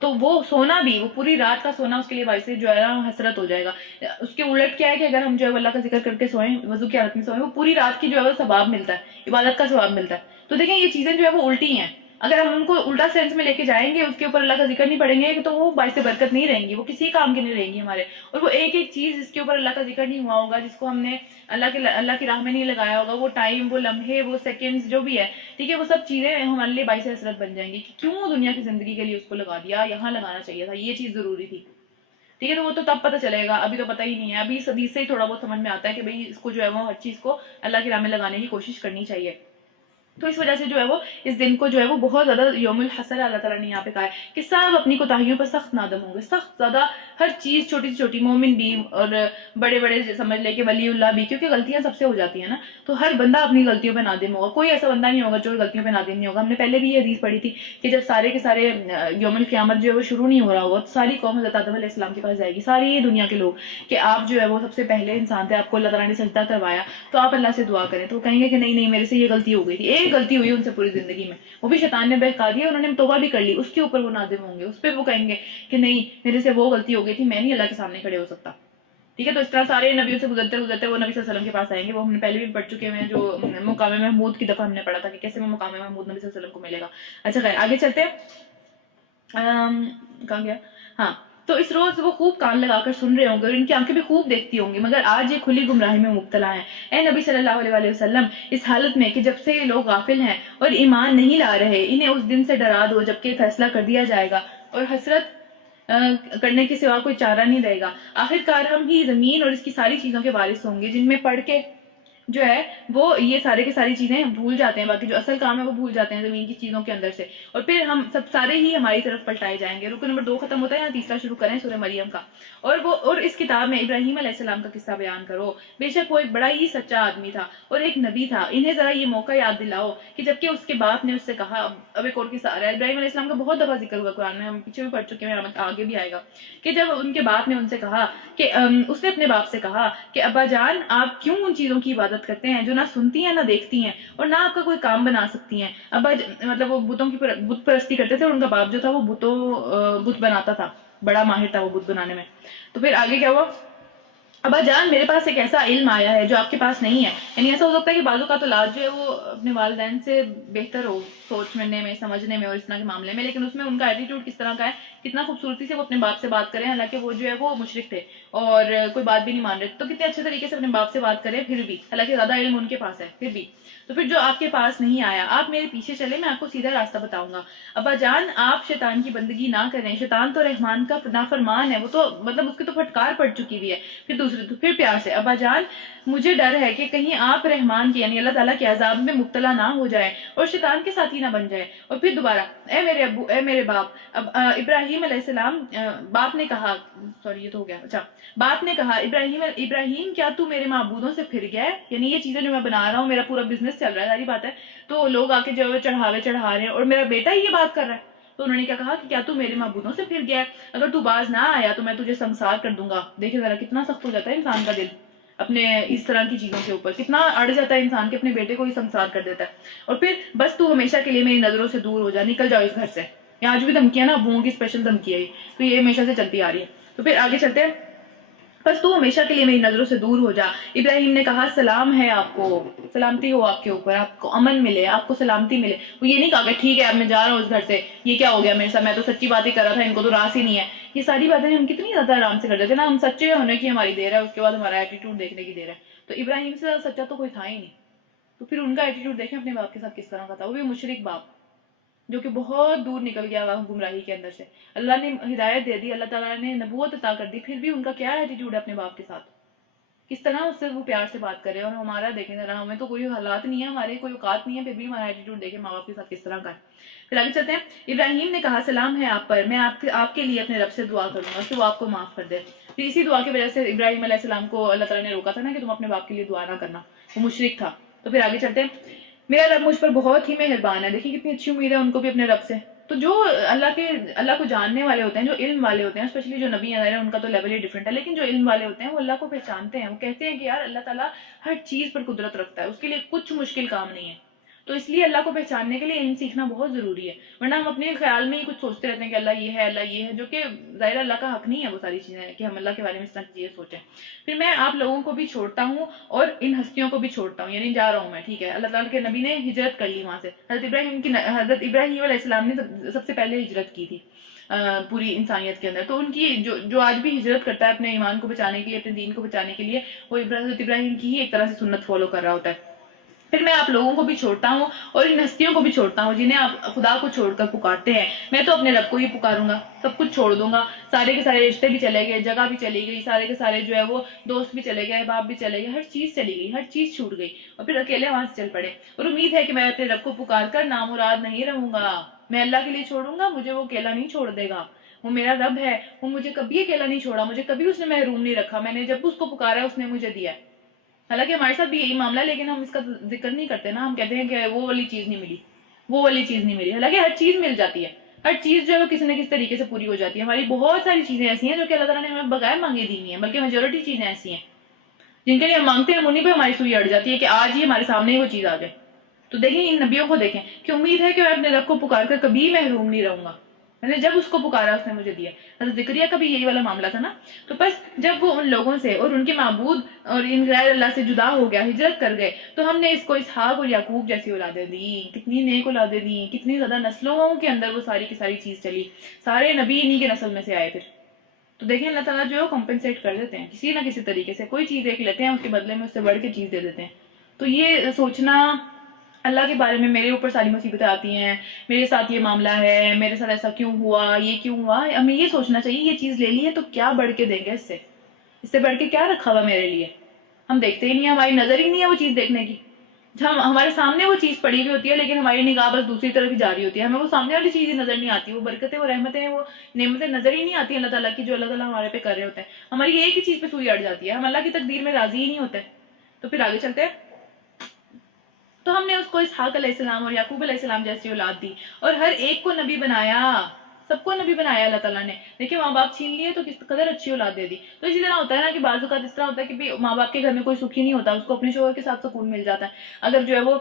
تو وہ سونا بھی، وہ پوری رات کا سونا اس کے لیے باعث جو ہے حسرت ہو جائے گا. اس کے الٹ کیا ہے کہ اگر ہم جو ہے اللہ کا ذکر کر کے سوئیں، وضو کی حالت میں سوئیں، وہ پوری رات کی جو ہے وہ ثواب ملتا ہے، عبادت کا ثواب ملتا ہے. تو دیکھیں یہ چیزیں جو ہے وہ الٹی ہیں. اگر ہم ان کو الٹا سینس میں لے کے جائیں گے، اس کے اوپر اللہ کا ذکر نہیں پڑھیں گے، تو وہ باعث برکت نہیں رہیں گی، وہ کسی کام کی نہیں رہیں گی ہمارے. اور وہ ایک ایک چیز جس کے اوپر اللہ کا ذکر نہیں ہوا ہوگا، جس کو ہم نے اللہ کی راہ میں نہیں لگایا ہوگا، وہ ٹائم، وہ لمحے، وہ سیکنڈز جو بھی ہے، ٹھیک ہے، وہ سب چیزیں ہمارے لیے باعث حسرت بن جائیں گی کہ کیوں دنیا کی زندگی کے لیے اس کو لگا دیا، یہاں لگانا چاہیے تھا، یہ چیز ضروری تھی. ٹھیک ہے، تو وہ تو تب پتہ چلے گا، ابھی تو پتہ ہی نہیں ہے. ابھی اس حدیث سے ہی تھوڑا بہت سمجھ میں آتا ہے کہ بھئی اس کو جو ہے وہ ہر چیز کو اللہ کی راہ میں لگانے کی کوشش کرنی چاہیے. تو اس وجہ سے جو ہے وہ اس دن کو جو ہے وہ بہت زیادہ یوم الحسر اللہ تعالیٰ نے یہاں پہ کہا ہے کہ سب اپنی کوتاہیوں پر سخت نادم ہوں گے، سخت زیادہ. ہر چیز چھوٹی سے چھوٹی، مومن بھی اور بڑے بڑے سمجھ لے کہ ولی اللہ بھی، کیونکہ غلطیاں سب سے ہو جاتی ہیں نا. تو ہر بندہ اپنی غلطیوں پہ نادم ہوگا، کوئی ایسا بندہ نہیں ہوگا جو غلطیوں پہ نادم نہیں ہوگا. ہم نے پہلے بھی یہ حدیث پڑھی تھی کہ جب سارے کے سارے یوم القیامت جو ہے وہ شروع نہیں ہو رہا ہوگا، تو ساری قوم حضرت آدم علیہ السلام کے پاس جائے گی، ساری دنیا کے لوگ، کہ آپ جو ہے وہ سب سے پہلے انسان تھے، آپ کو اللہ تعالیٰ نے سجدہ کروایا، تو آپ اللہ سے دعا کریں. تو وہ کہیں گے کہ نہیں نہیں، میرے سے یہ غلطی ہو گئی تھی، ایک غلطی ہوئی ان سے پوری زندگی میں، وہ بھی شیطان نے بہکا دیا، انہوں نے توبہ بھی کر لی، اس کے اوپر وہ نادم ہوں گے، اس پہ وہ کہیں گے کہ نہیں میرے سے وہ غلطی ہو گئی تھی، میں نہیں اللہ کے سامنے کھڑے ہو سکتا. ٹھیک ہے، تو اس طرح سارے نبیوں سے گزرتے گزرتے وہ نبی صلی اللہ علیہ وسلم کے پاس آئیں گے. وہ ہم نے پہلے بھی پڑھ چکے ہیں، جو مقام محمود کی دفعہ ہم نے پڑھا تھا کہ کیسے وہ مقام محمود نبی صلی اللہ علیہ وسلم کو ملے گا. اچھا خیر، آگے چلتے ہیں. کہاں گیا؟ ہاں. تو اس روز وہ خوب کان لگا کر سن رہے ہوں گے اور ان کی آنکھیں بھی خوب دیکھتی ہوں گی، مگر آج یہ کھلی گمراہی میں مبتلا ہیں. اے نبی صلی اللہ علیہ وآلہ وسلم، اس حالت میں کہ جب سے یہ لوگ غافل ہیں اور ایمان نہیں لا رہے، انہیں اس دن سے ڈرا دو جبکہ فیصلہ کر دیا جائے گا اور حسرت کرنے کے سوا کوئی چارہ نہیں رہے گا. آخرکار ہم ہی زمین اور اس کی ساری چیزوں کے وارث ہوں گے، جن میں پڑھ کے جو ہے وہ یہ سارے کی ساری چیزیں بھول جاتے ہیں، باقی جو اصل کام ہے وہ بھول جاتے ہیں زمین کی چیزوں کے اندر سے، اور پھر ہم سب سارے ہی ہماری طرف پلٹائے جائیں گے. رکو نمبر 2 ختم ہوتا ہے، یہاں تیسرا شروع کریں سورہ مریم کا. اور اس کتاب میں ابراہیم علیہ السلام کا قصہ بیان کرو، بے شک وہ ایک بڑا ہی سچا آدمی تھا اور ایک نبی تھا. انہیں ذرا یہ موقع یاد دلاؤ کہ جبکہ اس کے باپ نے اس سے کہا، اب ایک اور قصہ آ رہا ہے، ابراہیم علیہ السلام کا بہت دفعہ ذکر ہوا قرآن میں، ہم پیچھے بھی پڑھ چکے ہیں، آگے بھی آئے گا، کہ جب ان کے باپ نے ان سے کہا کہ اس نے اپنے باپ سے کہا کہ ابا جان، آپ کیوں ان چیزوں کی عبادت کرتے ہیں جو نہ سنتی ہیں نہ دیکھتی ہیں اور نہ آپ کا کوئی کام بنا سکتی ہیں. مطلب وہ بتوں کی بت پرستی کرتے تھے، اور ان کا باپ جو تھا وہ بت بناتا تھا، بڑا ماہر تھا وہ بت بنانے میں. تو پھر آگے کیا ہوا؟ ابا جان، میرے پاس ایک ایسا علم آیا ہے جو آپ کے پاس نہیں ہے. یعنی ایسا ہو سکتا ہے کہ بعض اوقات اولاد جو ہے وہ اپنے والدین سے بہتر ہو سوچنے میں، سمجھنے میں اور اس طرح کے معاملے میں، لیکن اس میں ان کا ایٹیٹیوڈ کس طرح کا ہے، کتنا خوبصورتی سے وہ اپنے باپ سے بات کریں، حالانکہ وہ جو ہے وہ مشرک تھے اور کوئی بات بھی نہیں مان رہے، تو کتنے اچھے طریقے سے اپنے باپ سے بات کریں پھر بھی، حالانکہ زیادہ علم ان کے پاس ہے پھر بھی. تو پھر جو آپ کے پاس نہیں آیا، آپ میرے پیچھے چلے، میں آپ کو سیدھا راستہ بتاؤں گا. ابا جان، آپ شیطان کی بندگی نہ کریں، شیطان تو رحمان کا نافرمان ہے، وہ تو مطلب اس کی تو پھٹکار پڑ چکی ہوئی ہے. پھر پیار سے، ابا جان مجھے ڈر ہے کہ کہیں آپ رحمان کے یعنی اللہ تعالیٰ کے عذاب میں مبتلا نہ ہو جائے اور شیطان کے ساتھی نہ بن جائے. اور پھر دوبارہ، اے میرے ابو، اے میرے باپ. ابراہیم علیہ السلام، باپ نے کہا، سوری یہ تو ہو گیا، اچھا، باپ نے کہا، ابراہیم کیا تو میرے معبودوں سے پھر گیا ہے؟ یعنی یہ چیزیں جو میں بنا رہا ہوں، میرا پورا بزنس چل رہا ہے، ساری بات ہے، تو لوگ آ کے جو ہے چڑھاوے چڑھا رہے ہیں اور میرا بیٹا ہی یہ بات کر رہا ہے. تو انہوں نے کیا کہا کہ کیا تو میرے معبودوں سے پھر گیا ہے؟ اگر تو باز نہ آیا تو میں تجھے سنسار کر دوں گا. دیکھیں ذرا کتنا سخت ہو جاتا ہے انسان کا دل اپنے اس طرح کی چیزوں کے اوپر، کتنا اڑ جاتا ہے انسان کہ اپنے بیٹے کو ہی سنسار کر دیتا ہے. اور پھر بس تو ہمیشہ کے لیے میری نظروں سے دور ہو جا، نکل جاؤ اس گھر سے. یہ آج بھی دھمکیاں نا، ابوؤں کی اسپیشل دھمکی ہے، تو یہ ہمیشہ سے چلتی آ رہی ہے. تو پھر آگے چلتے ہیں، بس تو ہمیشہ کے لیے میری نظروں سے دور ہو جا. ابراہیم نے کہا، سلام ہے آپ کو، سلامتی ہو آپ کے اوپر، آپ کو امن ملے، آپ کو سلامتی ملے. وہ یہ نہیں کہا کہ ٹھیک ہے اب میں جا رہا ہوں اس گھر سے، یہ کیا ہو گیا میرے ساتھ، میں تو سچی بات ہی کر رہا تھا، ان کو تو راس ہی نہیں ہے. یہ ساری باتیں ہم کتنی زیادہ آرام سے کر دیتے ہیں نا، ہم سچے ہونے کی ہماری دیر ہے، اس کے بعد ہمارا ایٹیٹیوڈ دیکھنے کی دیر ہے. تو ابراہیم سے زیادہ سچا تو کوئی تھا ہی نہیں. تو پھر ان کا ایٹیٹیوڈ دیکھیں اپنے باپ کے ساتھ کس طرح کا تھا، وہ بھی مشرک باپ جو کہ بہت دور نکل گیا گمراہی کے اندر سے. اللہ نے ہدایت دے دی، اللہ تعالیٰ نے نبوت عطا کر دی، پھر بھی ان کا کیا ایٹیٹیوڈ ہے اپنے باپ کے ساتھ، کس طرح اس سے وہ پیار سے بات کرے. اور ہمارا دیکھیں ذرا، ہمیں تو کوئی حالات نہیں ہے، ہمارے کوئی اوقات نہیں ہے، پھر بھی ہمارا ایٹیٹیوڈ دیکھیں ماں باپ کے ساتھ کس طرح کا ہے. پھر آگے چلتے ہیں. ابراہیم نے کہا، سلام ہے آپ پر، میں آپ کے لیے اپنے رب سے دعا کروں گا کہ وہ آپ کو معاف کر دے. پھر اسی دعا کی وجہ سے ابراہیم علیہ السلام کو اللہ تعالیٰ نے روکا تھا نا کہ تم اپنے باپ کے لیے دعا نہ کرنا، وہ مشرک تھا. تو پھر آگے چلتے ہیں. میرا رب مجھ پر بہت ہی مہربان ہے. دیکھیں کتنی اچھی امید ہے ان کو بھی اپنے رب سے. تو جو اللہ کو جاننے والے ہوتے ہیں، جو علم والے ہوتے ہیں، اسپیشلی جو نبی ہیں، ان کا تو لیول ہی ڈفرینٹ ہے، لیکن جو علم والے ہوتے ہیں وہ اللہ کو پہچانتے ہیں، وہ کہتے ہیں کہ یار اللہ تعالیٰ ہر چیز پر قدرت رکھتا ہے، اس کے لیے کچھ مشکل کام نہیں ہے. تو اس لیے اللہ کو پہچاننے کے لیے علم سیکھنا بہت ضروری ہے، ورنہ ہم اپنے خیال میں ہی کچھ سوچتے رہتے ہیں کہ اللہ یہ ہے، اللہ یہ ہے، جو کہ ظاہر اللہ کا حق نہیں ہے وہ ساری چیزیں کہ ہم اللہ کے بارے میں اس طرح چیزیں سوچیں۔ پھر میں آپ لوگوں کو بھی چھوڑتا ہوں اور ان ہستیوں کو بھی چھوڑتا ہوں، یعنی جا رہا ہوں میں، ٹھیک ہے، اللہ تعالیٰ کے نبی نے ہجرت کر لی وہاں سے، حضرت ابراہیم علیہ السلام نے سب سے پہلے ہجرت کی تھی پوری انسانیت کے اندر، تو ان کی جو آج بھی ہجرت کرتا ہے اپنے ایمان کو بچانے کے لیے، اپنے دین کو بچانے کے لیے، وہ حضرت ابراہیم کی ہی ایک طرح سے سنت فالو کر رہا ہوتا ہے۔ پھر میں آپ لوگوں کو بھی چھوڑتا ہوں اور ان ہستیوں کو بھی چھوڑتا ہوں جنہیں آپ خدا کو چھوڑ کر پکارتے ہیں، میں تو اپنے رب کو ہی پکاروں گا، سب کچھ چھوڑ دوں گا، سارے کے سارے رشتے بھی چلے گئے، جگہ بھی چلی گئی، سارے کے سارے جو ہے وہ دوست بھی چلے گئے، باپ بھی چلے گئے، ہر چیز چلی گئی، ہر چیز چھوٹ گئی، اور پھر اکیلے وہاں سے چل پڑے، اور امید ہے کہ میں اپنے رب کو پکار کر نامراد نہیں رہوں گا، میں اللہ کے لیے چھوڑوں گا، مجھے وہ اکیلا نہیں چھوڑ دے گا، وہ میرا رب ہے، وہ مجھے کبھی اکیلا نہیں چھوڑا، مجھے کبھی اس نے محروم نہیں رکھا، میں نے جب اس کو پکارا اس نے مجھے دیا ہے۔ حالانکہ ہمارے ساتھ بھی یہی معاملہ ہے، لیکن ہم اس کا ذکر نہیں کرتے نا، ہم کہتے ہیں کہ وہ والی چیز نہیں ملی، وہ والی چیز نہیں ملی، حالانکہ ہر چیز مل جاتی ہے، ہر چیز جو ہے وہ کسی نہ کسی طریقے سے پوری ہو جاتی ہے، ہماری بہت ساری چیزیں ایسی ہیں جو کہ اللہ تعالیٰ نے ہمیں بغیر مانگے دی ہوئی ہیں، بلکہ میجورٹی چیزیں ایسی ہیں جن کے لیے ہم مانگتے ہیں، انہیں پہ ہماری سوئی اڑ جاتی ہے کہ آج ہی ہمارے سامنے ہی وہ چیز آ جائے۔ تو دیکھیں ان نبیوں کو دیکھیں کہ امید ہے کہ میں اپنے رب کو پکار کر کبھی محروم نہیں رہوں گا، میں نے جب اس کو پکارا اس نے مجھے دیا۔ حضرت زکریا کا بھی یہی والا معاملہ تھا نا، تو بس جب وہ ان لوگوں سے اور ان کے معبود اور ان غیر اللہ سے جدا ہو گیا، ہجرت کر گئے، تو ہم نے اس کو اسحاق اور یعقوب جیسی اولادیں دی، کتنی نیک اولادیں دی، کتنی زیادہ نسلوں کے اندر وہ ساری کی ساری چیز چلی، سارے نبی انہی کے نسل میں سے آئے پھر۔ تو دیکھیں اللہ تعالیٰ جو ہے کمپنسیٹ کر دیتے ہیں کسی نہ کسی طریقے سے، کوئی چیز ایک لیتے ہیں اس کے بدلے میں اس سے بڑھ کے چیز دے دیتے ہیں۔ تو یہ سوچنا اللہ کے بارے میں، میرے اوپر ساری مصیبتیں آتی ہیں، میرے ساتھ یہ معاملہ ہے، میرے ساتھ ایسا کیوں ہوا، یہ کیوں ہوا، ہمیں یہ سوچنا چاہیے یہ چیز لے لی ہے تو کیا بڑھ کے دیں گے، اس سے بڑھ کے کیا رکھا ہوا میرے لیے، ہم دیکھتے ہی نہیں ہیں، ہماری نظر ہی نہیں ہے وہ چیز دیکھنے کی، ہمارے سامنے وہ چیز پڑی ہوئی ہوتی ہے لیکن ہماری نگاہ بس دوسری طرف ہی جاری ہوتی ہے، ہمیں وہ سامنے والی چیز ہی نظر نہیں آتی، وہ برکتیں، وہ رحمتیں، وہ نعمتیں نظر ہی نہیں آتی اللہ تعالیٰ کی جو اللہ تعالیٰ ہمارے پہ کر رہے ہوتے ہیں، ہماری ایک ہی چیز پہ سوئی اڑ جاتی ہے، ہم اللہ کی تقدیر میں راضی ہی نہیں ہوتے۔ تو پھر آگے چلتے ہیں، تو ہم نے اس کو اسحاق علیہ السلام اور یعقوب علیہ السلام جیسی اولاد دی، اور ہر ایک کو نبی بنایا، سب کو نبی بنایا اللہ تعالیٰ نے۔ دیکھیں ماں باپ چھین لیے تو کس قدر اچھی اولاد دے دی۔ تو اسی طرح ہوتا ہے نا کہ بعض اوقات اس طرح ہوتا ہے کہ ماں باپ کے گھر میں کوئی سکھی نہیں ہوتا، اس کو اپنے شوہر کے ساتھ سکون مل جاتا ہے، اگر جو ہے وہ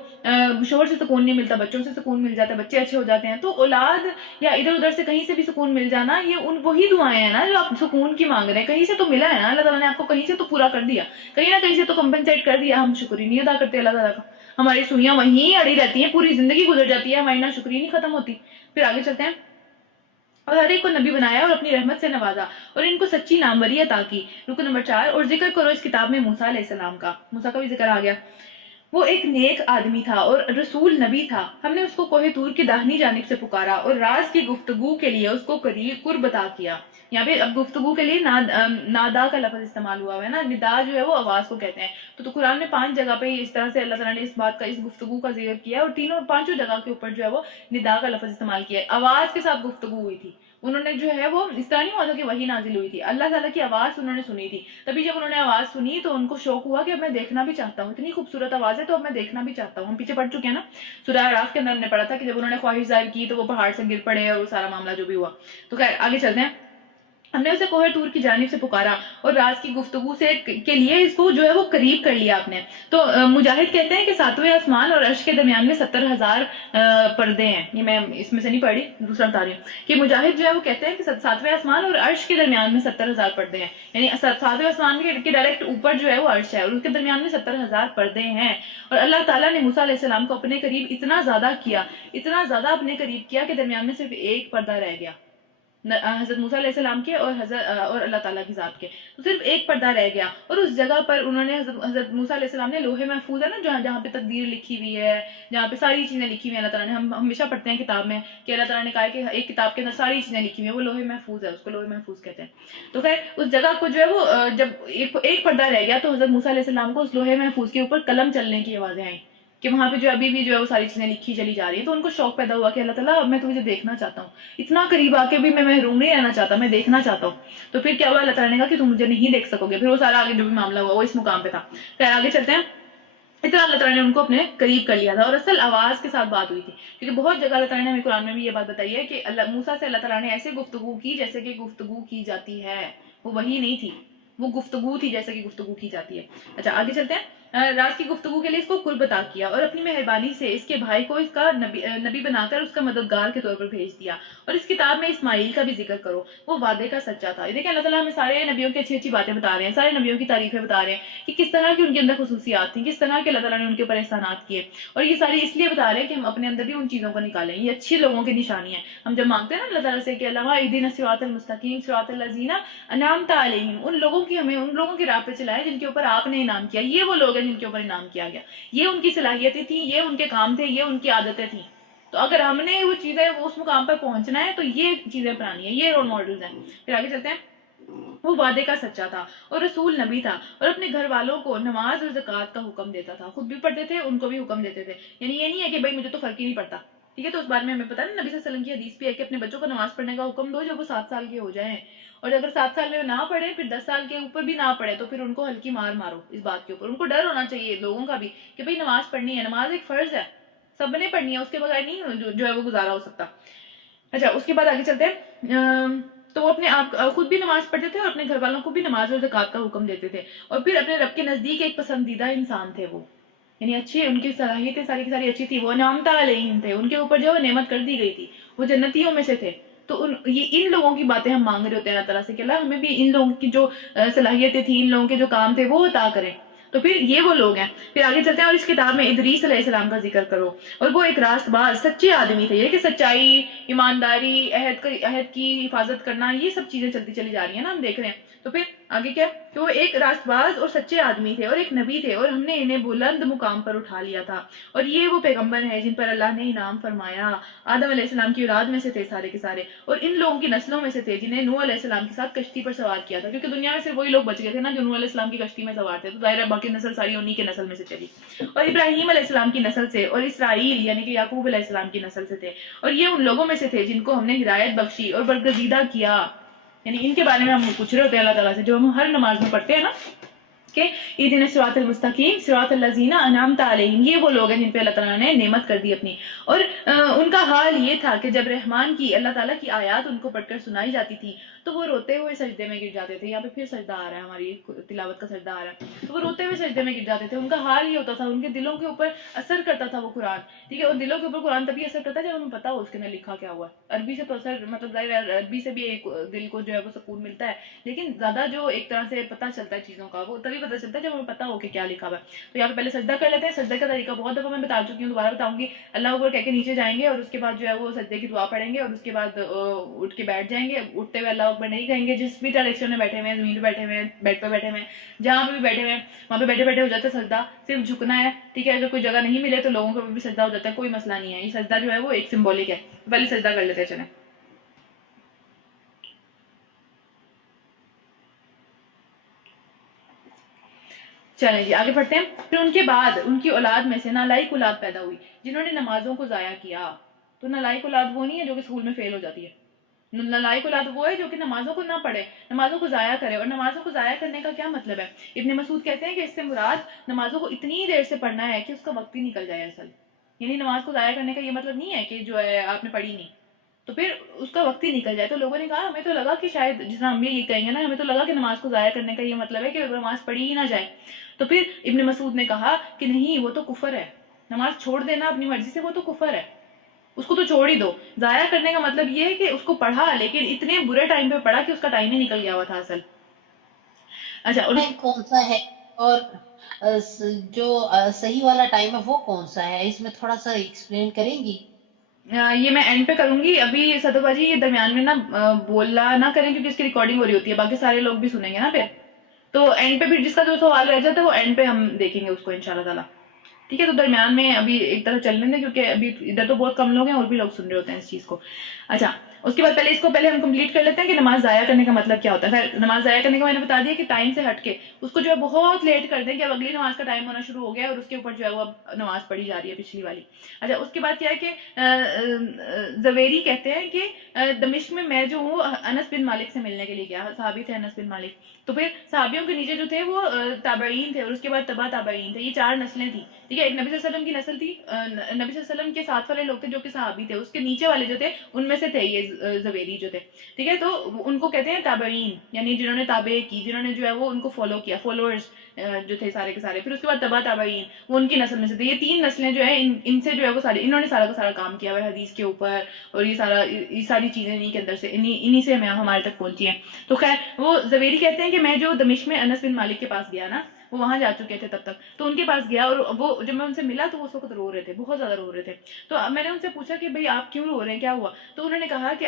شوہر سے سکون نہیں ملتا، بچوں سے سکون مل جاتا ہے، بچے اچھے ہو جاتے ہیں، تو اولاد یا ادھر ادھر سے کہیں سے بھی سکون مل جانا، یہ وہی دعائیں ہیں نا جو آپ سکون کی مانگ رہے ہیں، کہیں سے تو ملا ہے نا، اللہ تعالیٰ نے آپ کو کہیں سے تو پورا کر دیا، کہیں نہ کہیں سے تو کمپنسیٹ کر دیا، ہم شکر ہی نہیں ادا کرتے اللہ تعالیٰ کا، ہماری سوئیاں وہیں اڑی رہتی ہیں، پوری زندگی گزر جاتی ہے، ہماری ناشکری نہیں ختم ہوتی۔ پھر آگے چلتے ہیں، اور ہر ایک کو نبی بنایا اور اپنی رحمت سے نوازا اور ان کو سچی ناموری عطا کی۔ رکن نمبر 4، اور ذکر کرو اس کتاب میں موسیٰ علیہ السلام کا، موسیٰ کا بھی ذکر آ گیا، وہ ایک نیک آدمی تھا اور رسول نبی تھا، ہم نے اس کو کوہ طور کی داہنی جانب سے پکارا اور راز کی گفتگو کے لیے اس کو قرب عطا کیا۔ یہاں پہ اب گفتگو کے لیے نادا کا لفظ استعمال ہوا ہے نا، ندا جو ہے وہ آواز کو کہتے ہیں، تو قرآن میں 5 جگہ پہ اس طرح سے اللہ تعالیٰ نے اس بات کا، اس گفتگو کا ذکر کیا، اور پانچوں جگہ کے اوپر جو ہے وہ ندا کا لفظ استعمال کیا ہے، آواز کے ساتھ گفتگو ہوئی تھی، انہوں نے جو ہے وہ اس طرح نہیں ہوا تھا کہ وہی نازل ہوئی تھی، اللہ تعالیٰ کی آواز انہوں نے سنی تھی، تبھی جب انہوں نے آواز سنی تو ان کو شوق ہوا کہ اب میں دیکھنا بھی چاہتا ہوں، اتنی خوبصورت آواز ہے تو اب میں دیکھنا بھی چاہتا ہوں۔ ہم پیچھے پڑھ چکے ہیں نا، سورہ اعراف کے اندر ہم نے پڑھا تھا کہ جب انہوں نے خواہش ظاہر کی تو وہ پہاڑ سے گر پڑے اور وہ سارا معاملہ جو بھی ہوا۔ تو خیر آگے چلتے ہیں، ہم نے اسے کوہ طور کی جانب سے پکارا اور راز کی گفتگو سے کے لیے اس کو جو ہے وہ قریب کر لیا آپ نے۔ تو مجاہد کہتے ہیں کہ 7ویں آسمان اور عرش کے درمیان میں 70,000 پردے ہیں، یہ میں اس میں سے نہیں پڑھی، دوسرا بتا رہی ہوں کہ مجاہد جو ہے وہ کہتے ہیں کہ 7ویں آسمان اور عرش کے درمیان میں 70,000 پردے ہیں، یعنی 7ویں آسمان کے ڈائریکٹ اوپر جو ہے وہ عرش ہے اور اس کے درمیان میں 70,000 پردے ہیں، اور اللہ تعالیٰ نے موسیٰ علیہ السلام کو اپنے قریب اتنا زیادہ کیا، اتنا زیادہ اپنے قریب کیا کہ درمیان میں صرف ایک پردہ رہ گیا، حضرت موسیٰ علیہ السلام کے اور اللہ تعالیٰ کی ذات کے، تو صرف ایک پردہ رہ گیا، اور اس جگہ پر انہوں نے حضرت موسیٰ علیہ السلام نے لوح محفوظ ہے نا جہاں پہ تقدیر لکھی ہوئی ہے، جہاں پہ ساری چیزیں لکھی ہوئی ہیں اللہ تعالیٰ نے، ہم ہمیشہ پڑھتے ہیں کتاب میں کہ اللہ تعالیٰ نے کہا ہے کہ ایک کتاب کے اندر ساری چیزیں لکھی ہوئی ہیں، وہ لوح محفوظ ہے، اس کو لوح محفوظ کہتے ہیں۔ تو خیر اس جگہ کو جو ہے وہ جب ایک پردہ رہ گیا تو حضرت موسیٰ علیہ السلام کو اس لوح محفوظ کے اوپر قلم چلنے کی آوازیں آئیں کہ وہاں پہ جو ابھی بھی جو ہے وہ ساری چیزیں لکھی چلی جا رہی ہیں، تو ان کو شوق پیدا ہوا کہ اللہ تعالیٰ اب میں تجھے دیکھنا چاہتا ہوں، اتنا قریب آ کے بھی میں محروم نہیں رہنا چاہتا، میں دیکھنا چاہتا ہوں۔ تو پھر کیا ہوا، اللہ تعالیٰ نے کہا کہ تم مجھے نہیں دیکھ سکو گے، پھر وہ سارا آگے جو بھی معاملہ ہوا وہ اس مقام پہ تھا۔ پھر آگے چلتے ہیں، اتنا اللہ تعالیٰ نے ان کو اپنے قریب کر لیا تھا، اور اصل آواز کے ساتھ بات ہوئی تھی، کیونکہ بہت جگہ اللہ تعالیٰ نے ہمیں قرآن میں بھی یہ بات بتائی ہے کہ موسیٰ سے اللہ تعالیٰ نے ایسے گفتگو کی جیسے کہ گفتگو کی جاتی ہے، وہ وہی نہیں تھی، وہ گفتگو تھی جیسے کہ گفتگو کی جاتی ہے۔ اچھا آگے چلتے ہیں، رات کی گفتگو کے لیے اس کو قرب عطا کیا اور اپنی مہربانی سے اس کے بھائی کو اس کا نبی بنا کر اس کا مددگار کے طور پر بھیج دیا. اور اس کتاب میں اسماعیل کا بھی ذکر کرو، وہ وعدے کا سچا تھا. یہ دیکھیں اللہ تعالیٰ ہمیں سارے نبیوں کی اچھی اچھی باتیں بتا رہے ہیں، سارے نبیوں کی تعریفیں بتا رہے ہیں کہ کس طرح کی ان کے اندر خصوصیات تھیں، کس طرح کے اللہ تعالیٰ نے ان کے اوپر احسانات کیے. اور یہ ساری اس لیے بتا رہے ہیں کہ ہم اپنے اندر بھی ان چیزوں کو نکالیں. یہ اچھے لوگوں کی نشانی ہے. ہم جب مانگتے ہیں نا اللہ تعالیٰ سے کہ اللہ اہدنا الصراط المستقیم صراط الذین انعمت علیہم، ان لوگوں کی ہمیں ان لوگوں کی راہ پہ چلائے جن کے اوپر آپ نے انعام کیا. یہ وہ لوگ ہیں جن کے اوپر انعام کیا گیا، یہ ان کی صلاحیتیں تھیں، یہ ان کے کام تھے، یہ ان کی عادتیں تھیں. تو اگر ہم نے وہ چیزیں اس مقام پر پہنچنا ہے تو یہ چیزیں اپنانی ہیں، یہ رول ماڈلز ہیں. پھر آگے چلتے ہیں. وہ وعدے کا سچا تھا اور رسول نبی تھا، اور اپنے گھر والوں کو نماز اور زکوٰۃ کا حکم دیتا تھا. خود بھی پڑھتے تھے، ان کو بھی حکم دیتے تھے. یعنی یہ نہیں ہے کہ بھائی مجھے تو فرق ہی نہیں پڑتا. ٹھیک ہے، تو اس بارے میں ہمیں پتا نا نبی صلی اللہ علیہ وسلم کی حدیث بھی ہے کہ اپنے بچوں کو نماز پڑھنے کا حکم دو جب وہ 7 سال کے ہو جائیں، اور اگر 7 سال میں نہ پڑھے، پھر 10 سال کے اوپر بھی نہ پڑھے، تو پھر ان کو ہلکی مار مارو. اس بات کے اوپر ان کو ڈر ہونا چاہیے لوگوں کا بھی کہ بھائی نماز پڑھنی ہے، نماز ایک فرض ہے، سب نے پڑھنی ہے، اس کے بغیر نہیں جو ہے وہ گزارا ہو سکتا. اچھا، اس کے بعد آگے چلتے ہیں. تو وہ اپنے آپ خود بھی نماز پڑھتے تھے اور اپنے گھر والوں کو بھی نماز اور زکوٰۃ کا حکم دیتے تھے، اور پھر اپنے رب کے نزدیک ایک پسندیدہ انسان تھے. وہ یعنی اچھی، ان کی صلاحیتیں ساری کی ساری اچھی تھی. وہ انعمت علیہم تھے، ان کے اوپر جو نعمت کر دی گئی تھی، وہ جنتیوں میں سے تھے. تو ان لوگوں کی باتیں ہم مانگ رہے ہوتے ہیں اللہ تعالیٰ سے کہ اللہ ہمیں بھی ان لوگوں کی جو صلاحیتیں تھیں، ان لوگوں کے جو کام تھے وہ عطا کریں. تو پھر یہ وہ لوگ ہیں. پھر آگے چلتے ہیں. اور اس کتاب میں ادریس علیہ السلام کا ذکر کرو، اور وہ ایک راست باز سچے آدمی تھے. یہ کہ سچائی، ایمانداری، عہد کی حفاظت کرنا، یہ سب چیزیں چلتی چلی جا رہی ہیں نا، ہم دیکھ رہے ہیں. تو پھر آگے کیا کہ وہ ایک راست باز اور سچے آدمی تھے اور ایک نبی تھے، اور ہم نے انہیں بلند مقام پر اٹھا لیا تھا. اور یہ وہ پیغمبر ہیں جن پر اللہ نے انعام فرمایا. آدم علیہ السلام کی اولاد میں سے تھے سارے کے سارے، اور ان لوگوں کی نسلوں میں سے تھے جنہیں نوح علیہ السلام کے ساتھ کشتی پر سوار کیا تھا. کیونکہ دنیا میں صرف وہی لوگ بچ گئے تھے نا جو نوح علیہ السلام کی کشتی میں سوار تھے، تو ظاہر ہے باقی نسل ساری انہی کے نسل میں سے چلی. اور ابراہیم علیہ السلام کی نسل سے، اور اسرائیل یعنی کہ یعقوب علیہ السلام کی نسل سے تھے. اور یہ ان لوگوں میں سے تھے جن کو ہم نے ہدایت بخشی اور برگزیدہ کیا. یعنی ان کے بارے میں ہم پوچھ رہے ہوتے ہیں اللہ تعالیٰ سے، جو ہم ہر نماز میں پڑھتے ہیں نا کہ اہدنا الصراط المستقیم صراط الذین انعمت علیہم، یہ وہ لوگ ہیں جن پہ اللہ تعالیٰ نے نعمت کر دی اپنی. اور ان کا حال یہ تھا کہ جب رحمان کی، اللہ تعالیٰ کی آیات ان کو پڑھ کر سنائی جاتی تھی تو وہ روتے ہوئے سجدے میں گر جاتے تھے. یہاں پہ پھر سجدہ آ رہا ہے، ہماری تلاوت کا سجدہ آ رہا ہے. تو وہ روتے ہوئے سجدے میں گر جاتے تھے. ان کا حال یہ ہوتا تھا، ان کے دلوں کے اوپر اثر کرتا تھا وہ قرآن. ٹھیک ہے، اور دلوں کے اوپر قرآن تبھی اثر کرتا ہے جب ہمیں پتا ہو اس کے اندر لکھا کیا ہوا ہے. عربی سے تو اثر مطلب ظاہر ہے عربی سے بھی ایک دل کو جو ہے وہ سکون ملتا ہے، لیکن زیادہ جو ایک طرح سے پتہ چلتا ہے چیزوں کا، وہ تبھی پتہ چلتا ہے جب ہمیں پتا ہو کہ کیا لکھا ہوا ہے. تو یہاں پہ پہلے سجدہ کر لیتے ہیں. سجدے کا طریقہ بہت دفعہ میں بتا چکی ہوں، دوبارہ بتاؤں گی. اللہ اوپر کہہ کے نیچے جائیں گے، اور اس کے بعد جو ہے وہ سجدے کی دعا پڑھیں گے، اور اس کے بعد اٹھ کے بیٹھ جائیں گے. اٹھتے ہوئے اللہ اکبر نہیں کہیں گے. جس بھی ڈائریکشن میں بیٹھے ہوئے ہیں، زمین پہ بیٹھے ہوئے ہیں، بیڈ پہ بیٹھے ہوئے ہیں، جہاں پہ بھی بیٹھے ہوئے ہیں وہاں پہ بیٹھے بیٹھے ہو جاتا ہے سجدہ. صرف جھکنا ہے. ٹھیک ہے، اگر کوئی جگہ نہیں ملے تو لوگوں کو بھی سجدہ ہو جاتا ہے، کوئی مسئلہ نہیں ہے. یہ سجدہ جو ہے وہ ایک سمبولک ہے. پہلے سجدہ کر لیتے ہیں. چلیں چلیں جی آگے بڑھتے ہیں. پھر ان کے بعد ان کی اولاد میں سے نالائق اولاد پیدا ہوئی جنہوں نے نمازوں کو ضائع کیا. تو نالائق اولاد وہ نہیں ہے جو کہ اسکول میں فیل ہو جاتی ہے. نالائق اولاد وہ ہے جو کہ نمازوں کو نہ پڑھے، نمازوں کو ضائع کرے. اور نمازوں کو ضائع کرنے کا کیا مطلب ہے؟ ابن مسعود کہتے ہیں کہ اس سے مراد نمازوں کو اتنی دیر سے پڑھنا ہے کہ اس کا وقت ہی نکل جائے. اصل یعنی نماز کو ضائع کرنے کا یہ مطلب نہیں ہے کہ جو ہے آپ نے پڑھی نہیں تو پھر اس کا وقت ہی نکل جائے. تو لوگوں نے کہا ہمیں تو لگا کہ شاید جس طرح ہم بھی یہ کہیں گے نا، ہمیں تو لگا کہ نماز کو ضائع کرنے کا یہ مطلب ہے کہ نماز پڑھی ہی نہ جائے. تو پھر ابن مسعود نے کہا کہ نہیں، وہ تو کفر ہے. نماز چھوڑ دینا اپنی مرضی سے وہ تو کفر ہے، اس کو تو چھوڑ ہی دو. ضائع کرنے کا مطلب یہ ہے کہ اس کو پڑھا لیکن اتنے برے ٹائم پہ پڑھا کہ اس کا ٹائم ہی نکل گیا ہوا تھا اصل. اچھا، اور کون سا ہے اور جو صحیح والا ٹائم ہے وہ کون سا ہے؟ اس میں تھوڑا سا ایکسپلین کریں گی؟ یہ میں اینڈ پہ کروں گی. ابھی صدو باجی یہ درمیان میں نا بولنا نہ کریں کیونکہ اس کی ریکارڈنگ ہو رہی ہوتی ہے، باقی سارے لوگ بھی سنیں گے نا پھر. تو اینڈ پہ بھی جس کا جو سوال رہ جاتا ہے وہ اینڈ پہ ہم دیکھیں گے اس کو انشاءاللہ تعالیٰ. ٹھیک ہے، تو درمیان میں ابھی ایک طرف چل لیں گے کیونکہ ابھی ادھر تو بہت کم لوگ ہیں اور بھی لوگ سن رہے ہوتے ہیں اس چیز کو. اچھا، اس کے بعد پہلے ہم کمپلیٹ کر لیتے ہیں کہ نماز ضائع کرنے کا مطلب کیا ہوتا ہے. خیر، نماز ضائع کرنے کا میں نے بتا دیا کہ ٹائم سے ہٹ کے اس کو جو ہے بہت لیٹ کر دیں کہ اب اگلی نماز کا ٹائم ہونا شروع ہو گیا ہے اور اس کے اوپر جو ہے وہ اب نماز پڑھی جا رہی ہے پچھلی والی. اچھا، اس کے بعد کیا ہے کہ زویری کہتے ہیں کہ دمشق میں جو ہوں انس بن مالک سے ملنے کے لیے گیا، صحابی تھے انس بن مالک. تو پھر صحابیوں کے نیچے جو تھے وہ تابعین تھے، اور اس کے بعد تبع تابعین تھے. یہ 4 نسلیں تھیں. ٹھیک ہے، ایک نبی صلی اللہ علیہ وسلم کی نسل تھی، نبی صلی اللہ علیہ وسلم کے ساتھ والے لوگ تھے جو کہ صحابی تھے، اس کے نیچے والے جو تھے ان میں سے تھے یہ زبیری جو تھے. ٹھیک ہے، تو ان کو کہتے ہیں تابعین، یعنی جنہوں نے تابع کی، جنہوں نے جو ہے وہ ان کو فالو کیا، فالوورز جو تھے سارے کے سارے. پھر اس کے بعد تبع تابعین، وہ ان کی نسل میں سے تھے. یہ 3 نسلیں جو ہیں ان سے جو ہے وہ ساری، انہوں نے سارا کا سارا کام کیا ہوا ہے حدیث کے اوپر، اور یہ ساری چیزیں انہی کے اندر سے، انہی سے ہمارے تک پہنچی ہیں. تو خیر وہ زبیری کہتے ہیں کہ میں جو دمشق میں انس بن مالک کے پاس گیا نا، وہ وہاں جا چکے تھے تب تک، تو ان کے پاس گیا، اور وہ جب میں ان سے ملا تو وہ اس وقت رو رہے تھے، بہت زیادہ رو رہے تھے. تو میں نے ان سے پوچھا کہ بھئی آپ کیوں رو رہے ہیں، کیا ہوا؟ تو انہوں نے کہا کہ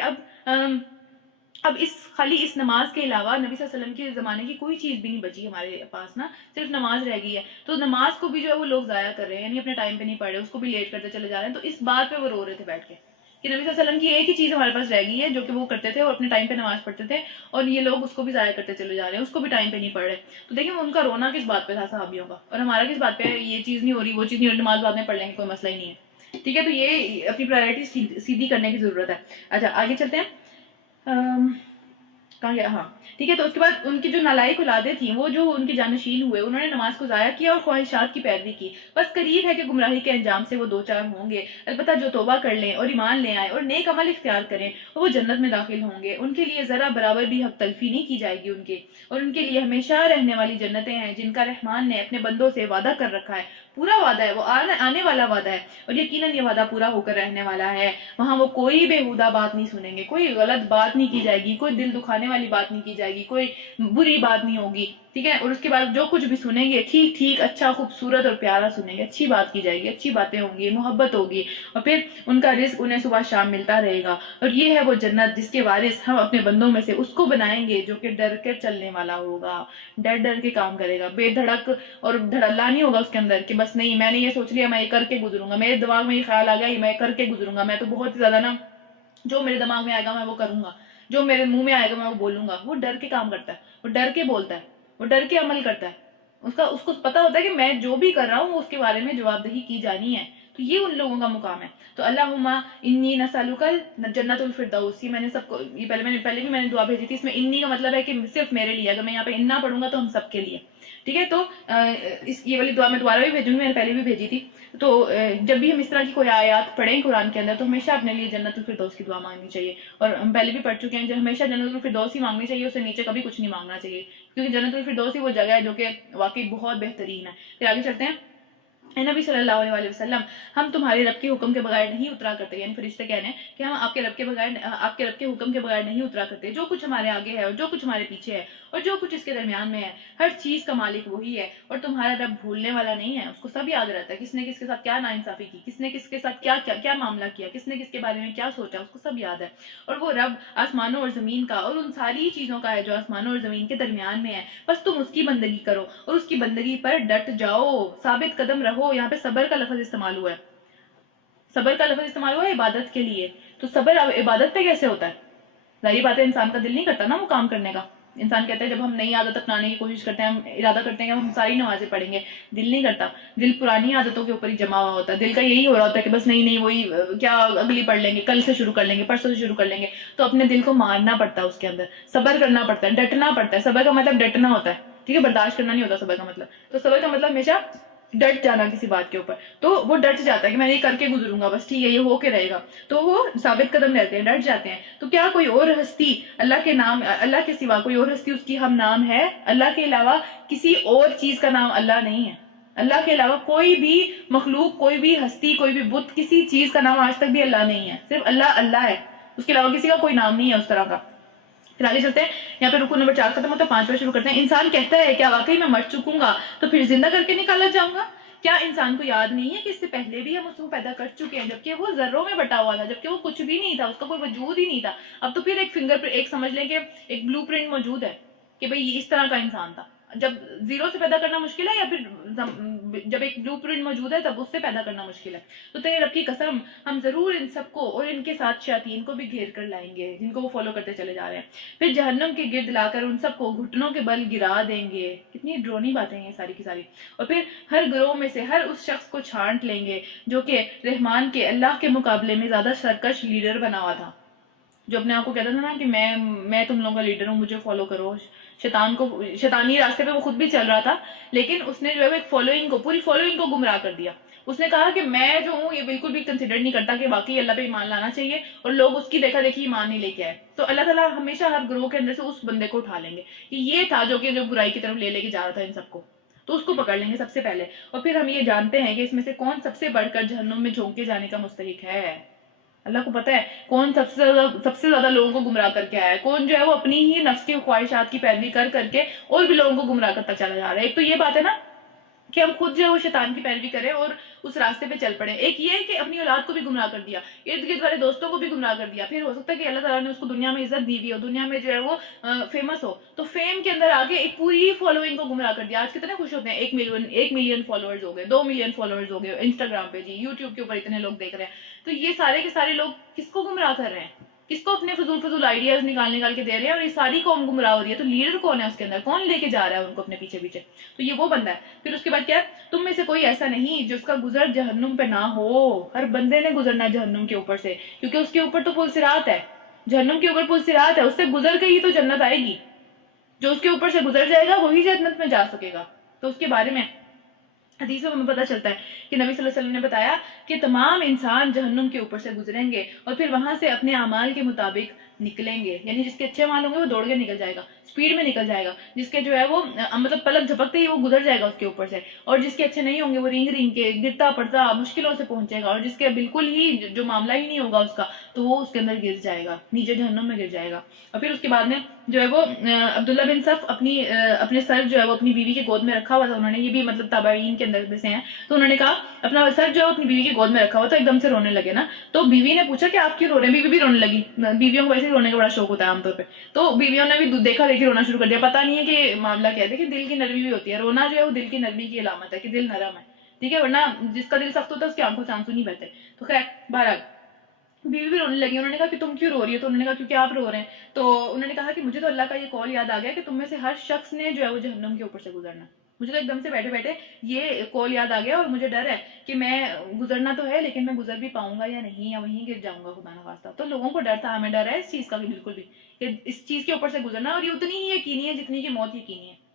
اب خالی اس نماز کے علاوہ نبی صلی اللہ علیہ وسلم کے زمانے کی کوئی چیز بھی نہیں بچی ہمارے پاس نا، صرف نماز رہ گئی ہے. تو نماز کو بھی جو ہے وہ لوگ ضائع کر رہے ہیں، یعنی اپنے ٹائم پہ نہیں پڑھ رہے، اس کو بھی لیٹ کرتے چلے جا رہے ہیں. تو اس بات پہ وہ رو رہے تھے بیٹھ کے کہ نبی صلی اللہ علیہ وسلم کی ایک ہی چیز ہمارے پاس رہ گئی ہے جو کہ وہ کرتے تھے اور اپنے ٹائم پہ نماز پڑھتے تھے، اور یہ لوگ اس کو بھی ضائع کرتے چلے جا رہے ہیں، اس کو بھی ٹائم پہ نہیں پڑھ رہے. تو دیکھیں ان کا رونا کس بات پہ تھا صحابیوں کا، اور ہمارا کس بات پہ ہے، یہ چیز نہیں ہو رہی، وہ چیز نہیں ہو رہی، نماز بعد میں پڑھ لیں گے، کوئی مسئلہ ہی نہیں ہے. ٹھیک ہے، تو یہ اپنی پرائرٹی سیدھی کرنے کی ضرورت ہے. اچھا آگے چلتے ہیں. کہاں گیا؟ ہاں ٹھیک ہے. تو اس کے بعد ان کی جو نالائق اولادیں تھیں، وہ جو ان کے جانشین ہوئے، انہوں نے نماز کو ضائع کیا اور خواہشات کی پیروی کی. بس قریب ہے کہ گمراہی کے انجام سے وہ دو چار ہوں گے. البتہ جو توبہ کر لیں اور ایمان لے آئیں اور نیک عمل اختیار کریں، وہ جنت میں داخل ہوں گے. ان کے لیے ذرا برابر بھی حق تلفی نہیں کی جائے گی ان کے، اور ان کے لیے ہمیشہ رہنے والی جنتیں ہیں جن کا رحمان نے اپنے بندوں سے وعدہ کر رکھا ہے. پورا وعدہ ہے، وہ آنے والا وعدہ ہے، اور یقیناً یہ وعدہ پورا ہو کر رہنے والا ہے. وہاں وہ کوئی بےہودہ بات نہیں سنیں گے، کوئی غلط بات نہیں کی جائے گی، کوئی دل دکھانے والی بات نہیں کی جائے گی، کوئی بری بات نہیں ہوگی. ٹھیک ہے، اور اس کے بعد جو کچھ بھی سنیں گے ٹھیک ٹھیک اچھا خوبصورت اور پیارا سنیں گے، اچھی بات کی جائے گی، اچھی باتیں ہوں گی، محبت ہوگی، اور پھر ان کا رزق انہیں صبح شام ملتا رہے گا. اور یہ ہے وہ جنت جس کے وارث ہم اپنے بندوں میں سے اس کو بنائیں گے جو کہ ڈر کر چلنے والا ہوگا، ڈر ڈر کے کام کرے گا، بے دھڑک اور دھڑلہ نہیں ہوگا اس کے اندر کہ بس نہیں میں نے یہ سوچ لیا میں یہ کر کے گزروں گا، میرے دماغ میں یہ خیال آ گیا یہ میں کر کے گزروں گا، میں تو بہت زیادہ نا جو میرے دماغ میں آئے گا میں وہ کروں گا، جو میرے منہ میں آئے گا میں وہ بولوں گا. وہ ڈر کے کام کرتا ہے، وہ ڈر کے بولتا ہے، وہ ڈر کے عمل کرتا ہے. اس کو پتا ہوتا ہے کہ میں جو بھی کر رہا ہوں اس کے بارے میں جواب دہی کی جانی ہے. تو یہ ان لوگوں کا مقام ہے. تو اللہم انی نسألک جنت الفردوس، یہ میں نے سب کو، یہ پہلے بھی میں نے دعا بھیجی تھی. اس میں انی کا مطلب ہے کہ صرف میرے لیے، اگر میں یہاں پہ انا پڑھوں گا تو ہم سب کے لیے. ٹھیک ہے، تو یہ والی دعا میں دوبارہ بھی بھیجوں گی، میں نے پہلے بھی بھیجی تھی. تو جب بھی ہم اس طرح کی کوئی آیات پڑھیں قرآن کے اندر تو ہمیشہ اپنے لیے جنت الفردوس کی دعا مانگنی چاہیے. اور ہم پہلے بھی پڑھ چکے ہیں، جو ہمیشہ جنت الفردوس ہی مانگنی چاہیے، اس سے نیچے کبھی کچھ نہیں مانگنا چاہیے، کیونکہ جنت الفردوس ہی وہ جگہ ہے جو کہ واقعی بہت بہترین ہے. پھر آگے چلتے ہیں. اے نبی صلی اللہ علیہ وسلم، ہم تمہارے رب کے حکم کے بغیر نہیں اترا کرتے، یعنی فرشتے کہہ رہے ہیں کہ ہم آپ کے رب کے حکم کے بغیر نہیں اترا کرتے. جو کچھ ہمارے آگے ہے اور جو کچھ ہمارے پیچھے ہے اور جو کچھ اس کے درمیان میں ہے، ہر چیز کا مالک وہی ہے. اور تمہارا رب بھولنے والا نہیں ہے، اس کو سب یاد رہتا ہے، کس نے کس کے ساتھ کیا ناانصافی کی، کس نے کس کے ساتھ کیا معاملہ کیا، کس نے کس کے بارے میں کیا سوچا، اس کو سب یاد ہے. اور وہ رب آسمانوں اور زمین کا اور ان ساری چیزوں کا ہے جو آسمانوں اور زمین کے درمیان میں ہے. بس تم اس کی بندگی کرو اور اس کی بندگی پر ڈٹ جاؤ، ثابت قدم رہو. یہاں پہ صبر کا لفظ استعمال ہوا ہے، صبر کا لفظ استعمال ہوا ہے عبادت کے لیے. تو صبر عبادت پہ کیسے ہوتا ہے؟ ظاہری بات ہے انسان کا دل نہیں کرتا نا وہ کام کرنے کا. انسان کہتا ہے جب ہم نئی عادت اپنانے کی کوشش کرتے ہیں، ہم ارادہ کرتے ہیں کہ ہم ساری نمازیں پڑھیں گے، دل نہیں کرتا. دل پرانی عادتوں کے اوپر ہی جمع ہوا ہوتا ہے. دل کا یہی ہو رہا ہوتا ہے کہ بس نہیں وہی کیا اگلی پڑھ لیں گے، کل سے شروع کر لیں گے، پرسوں سے شروع کر لیں گے. تو اپنے دل کو مارنا پڑتا ہے، اس کے اندر صبر کرنا پڑتا ہے، ڈٹنا پڑتا ہے. صبر کا مطلب ڈٹنا ہوتا ہے، ٹھیک ہے، برداشت کرنا نہیں ہوتا صبر کا مطلب. تو صبر کا مطلب ہمیشہ ڈٹ جانا کسی بات کے اوپر. تو وہ ڈٹ جاتا ہے کہ میں یہ کر کے گزروں گا، بس ٹھیک ہے یہ ہو کے رہے گا. تو وہ ثابت قدم رہتے ہیں، ڈٹ جاتے ہیں. تو کیا کوئی اور ہستی اللہ کے سوا کوئی اور ہستی اس کی ہم نام ہے؟ اللہ کے علاوہ کسی اور چیز کا نام اللہ نہیں ہے. اللہ کے علاوہ کوئی بھی مخلوق، کوئی بھی ہستی، کوئی بھی بت، کسی چیز کا نام آج تک بھی اللہ نہیں ہے. صرف اللہ ہے، اس کے علاوہ کسی کا کوئی نام نہیں ہے اس طرح کا. پھر آگے چلتے ہیں. یہاں پہ رکو نمبر 4 ختم ہوتا ہے، 5 پہ شروع کرتے ہیں. انسان کہتا ہے کیا واقعی میں مر چکوں گا تو پھر زندہ کر کے نکالا جاؤں گا؟ کیا انسان کو یاد نہیں ہے کہ اس سے پہلے بھی ہم اس کو پیدا کر چکے ہیں، جبکہ وہ ذروں میں بٹا ہوا تھا، جبکہ وہ کچھ بھی نہیں تھا، اس کا کوئی وجود ہی نہیں تھا. اب تو پھر ایک سمجھ لیں کہ ایک بلو پرنٹ موجود ہے کہ بھئی اس طرح کا انسان تھا. جب زیرو سے پیدا کرنا مشکل ہے، یا پھر جب ایک بلو پرنٹ موجود ہے تب اس سے پیدا کرنا مشکل ہے. تو تیرے رب کی قسم ہم ضرور ان سب کو اور ان کے ساتھ شیاطین کو بھی گھیر کر لائیں گے جن کو وہ فالو کرتے چلے جا رہے ہیں. پھر جہنم کے گرد لا کر ان سب کو گھٹنوں کے بل گرا دیں گے. کتنی ڈرونی باتیں ہیں یہ ساری کی ساری. اور پھر ہر گروہ میں سے ہر اس شخص کو چھانٹ لیں گے جو کہ رحمان کے اللہ کے مقابلے میں زیادہ سرکش لیڈر بنا ہوا تھا. جو اپنے آپ کو کہتا تھا نا کہ میں تم لوگوں کا لیڈر ہوں، مجھے فالو کرو، شیطانی راستے پہ وہ خود بھی چل رہا تھا، لیکن اس نے جو ہے وہ ایک پوری فالوئنگ کو گمراہ کر دیا. اس نے کہا کہ میں جو ہوں یہ بالکل بھی کنسیڈر نہیں کرتا کہ واقعی اللہ پہ ایمان لانا چاہیے، اور لوگ اس کی دیکھا دیکھی ایمان نہیں لے کے آئے. تو اللہ تعالیٰ ہمیشہ ہر گروہ کے اندر سے اس بندے کو اٹھا لیں گے کہ یہ تھا جو برائی کی طرف لے کے جا رہا تھا ان سب کو، تو اس کو پکڑ لیں گے سب سے پہلے. اور پھر ہم یہ جانتے ہیں کہ اس میں سے کون سب سے بڑھ کر جہنم میں جھونک کے جانے کا مستحق ہے. اللہ کو پتا ہے کون سب سے زیادہ لوگوں کو گمراہ کر کے آیا ہے، کون جو ہے وہ اپنی ہی نفس کی خواہشات کی پیروی کر کے اور بھی لوگوں کو گمراہ کرتا چلا جا رہا ہے. ایک تو یہ بات ہے نا کہ ہم خود جو ہے وہ شیطان کی پیروی کریں اور اس راستے پہ چل پڑے. ایک یہ ہے کہ اپنی اولاد کو بھی گمراہ کر دیا، ارد گرد والے دوستوں کو بھی گمراہ کر دیا. پھر ہو سکتا ہے کہ اللہ تعالیٰ نے اس کو دنیا میں عزت دی ہوئی ہو، دنیا میں جو ہے وہ فیمس ہو، تو فیم کے اندر آگے ایک پوری فالوئنگ کو گمراہ کر دیا. آج کتنے خوش ہوتے ہیں 1 ملین فالوورز ہو گئے، 2 ملین فالوورز ہو گئے انسٹاگرام پہ، جی یوٹیوب کے اوپر اتنے لوگ دیکھ رہے ہیں. تو یہ سارے کے سارے لوگ کس کو گمراہ کر رہے ہیں؟ کس کو اپنے فضول آئیڈیاز نکال کے دے رہے ہیں، اور یہ ساری قوم گمراہ ہو رہی ہے. تو لیڈر کون ہے اس کے اندر؟ کون لے کے جا رہا ہے ان کو اپنے پیچھے؟ تو یہ وہ بندہ ہے. پھر اس کے بعد کیا ہے؟ تم میں سے کوئی ایسا نہیں جس کا گزر جہنم پہ نہ ہو. ہر بندے نے گزرنا جہنم کے اوپر سے، کیونکہ اس کے اوپر تو پل صراط ہے. جہنم کے اوپر پل صراط ہے، اس سے گزر کے ہی تو جنت آئے گی. جو اس کے اوپر سے گزر جائے گا وہی جنت میں جا سکے گا. تو اس کے بارے میں حدیث میں ہمیں پتہ چلتا ہے کہ نبی صلی اللہ علیہ وسلم نے بتایا کہ تمام انسان جہنم کے اوپر سے گزریں گے اور پھر وہاں سے اپنے اعمال کے مطابق نکلیں گے. یعنی جس کے اچھے اعمال ہوں گے وہ دوڑ کے نکل جائے گا، سپیڈ میں نکل جائے گا. جس کے جو ہے وہ مطلب پلک جھپکتے ہی وہ گزر جائے گا اس کے اوپر سے. اور جس کے اچھے نہیں ہوں گے وہ رینگ کے گرتا پڑتا مشکلوں سے پہنچے گا. اور جس کے بالکل ہی جو معاملہ ہی نہیں ہوگا اس کا، تو وہ اس کے اندر گر جائے گا، نیچے جہنم میں گر جائے گا. اور پھر اس کے بعد میں جو ہے وہ عبداللہ بن صف اپنے سر جو ہے وہ اپنی بیوی کے گود میں رکھا ہوا تھا. انہوں نے، یہ بھی مطلب تابعین کے اندر سے ہیں، تو انہوں نے کہا اپنا سر جو ہے اپنی بیوی کے گود میں رکھا ہوا تھا، ایک دم سے رونے لگے نا. تو بیوی نے پوچھا کہ آپ کیوں رو رہے ہیں؟ بیوی بھی رونے لگی. بیویوں کو ویسے ہی رونے کا بڑا شوق ہوتا ہے عام طور پہ. تو بیویوں نے بھی دیکھا دیکھی رونا شروع کر دیا. پتا نہیں ہے کہ معاملہ کیا ہے، کہ دل کی نرمی بھی ہوتی ہے. رونا جو ہے وہ دل کی نرمی کی علامت ہے کہ دل نرم ہے، ٹھیک ہے. ورنہ جس کا دل سخت ہوتا ہے اس کی آنکھوں سے آنسو نہیں بہتے. تو خیر بہرحال بیوی بھی رونے لگی. انہوں نے کہا کہ تم کیوں رو رہی ہو؟ تو انہوں نے کہا کیونکہ آپ رو رہے ہیں. تو انہوں نے کہا کہ مجھے تو اللہ کا یہ قول یاد آ گیا کہ تم میں سے ہر شخص نے جو ہے وہ جہنم کے اوپر سے گزرنا. مجھے تو ایک دم سے بیٹھے بیٹھے یہ قول یاد آ گیا، اور مجھے ڈر ہے کہ میں گزرنا تو ہے لیکن میں گزر بھی پاؤں گا یا نہیں، یا وہیں گر جاؤں گا خدا نخواستہ. تو لوگوں کو ڈر تھا، ہمیں ڈر ہے اس چیز کا بھی بالکل بھی، کہ اس چیز کے اوپر سے گزرنا. اور یہ اتنی ہی یقینی ہے جتنی کہ موت یقینی ہے.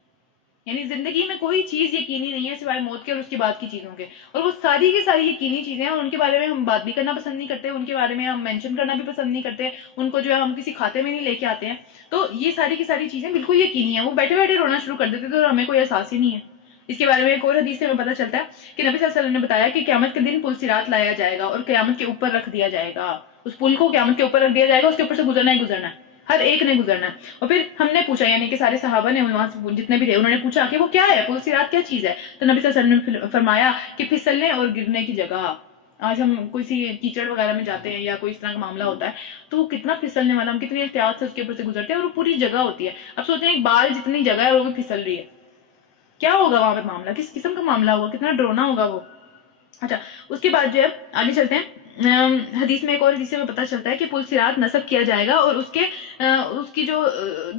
یعنی زندگی میں کوئی چیز یقینی نہیں ہے سوائے موت کے اور اس کے بعد کی چیزوں کے. اور وہ ساری کی ساری یقینی چیزیں ہیں، اور ان کے بارے میں ہم بات بھی کرنا پسند نہیں کرتے، ان کے بارے میں ہم مینشن کرنا بھی پسند نہیں کرتے، ان کو جو ہے ہم کسی کھاتے میں نہیں لے کے آتے ہیں. تو یہ ساری کی ساری چیزیں بالکل یقینی ہیں. وہ بیٹھے بیٹھے رونا شروع کر دیتے تھے اور ہمیں کوئی احساس ہی نہیں ہے. اس کے بارے میں ایک اور حدیث سے ہمیں پتہ چلتا ہے کہ نبی صلی اللہ علیہ وسلم نے بتایا کہ قیامت کے دن پل صراط لایا جائے گا اور قیامت کے اوپر رکھ دیا جائے گا. اس پل کو قیامت کے اوپر رکھ دیا جائے گا، اس کے اوپر سے گزرنا ہی گزرنا ہے، ہر ایک نے گزرنا ہے. اور پھر ہم نے پوچھا، یعنی کہ سارے صحابہ نے وہاں سے جتنے بھی تھے انہوں نے پوچھا کہ وہ کیا ہے، پل صراط کیا چیز ہے؟ تو نبی صلی اللہ علیہ وسلم نے فرمایا کہ پھسلنے اور گرنے کی جگہ. آج ہم کوئی کیچڑ وغیرہ میں جاتے ہیں یا کوئی اس طرح کا معاملہ ہوتا ہے تو وہ کتنا پھسلنے والا، ہم کتنی احتیاط سے اس کے اوپر سے گزرتے ہیں، اور وہ پوری جگہ ہوتی ہے. اب سوچیں ایک بال جتنی جگہ ہے اور وہ بھی پھسل رہی ہے، کیا ہوگا وہاں پہ معاملہ، کس قسم کا معاملہ ہوگا، کتنا ڈرونا ہوگا وہ. اچھا اس کے بعد جو ہے آگے چلتے ہیں. حدیث میں ایک اور حدیث میں پتہ چلتا ہے کہ پل صراط نصب کیا جائے گا، اور اس کی جو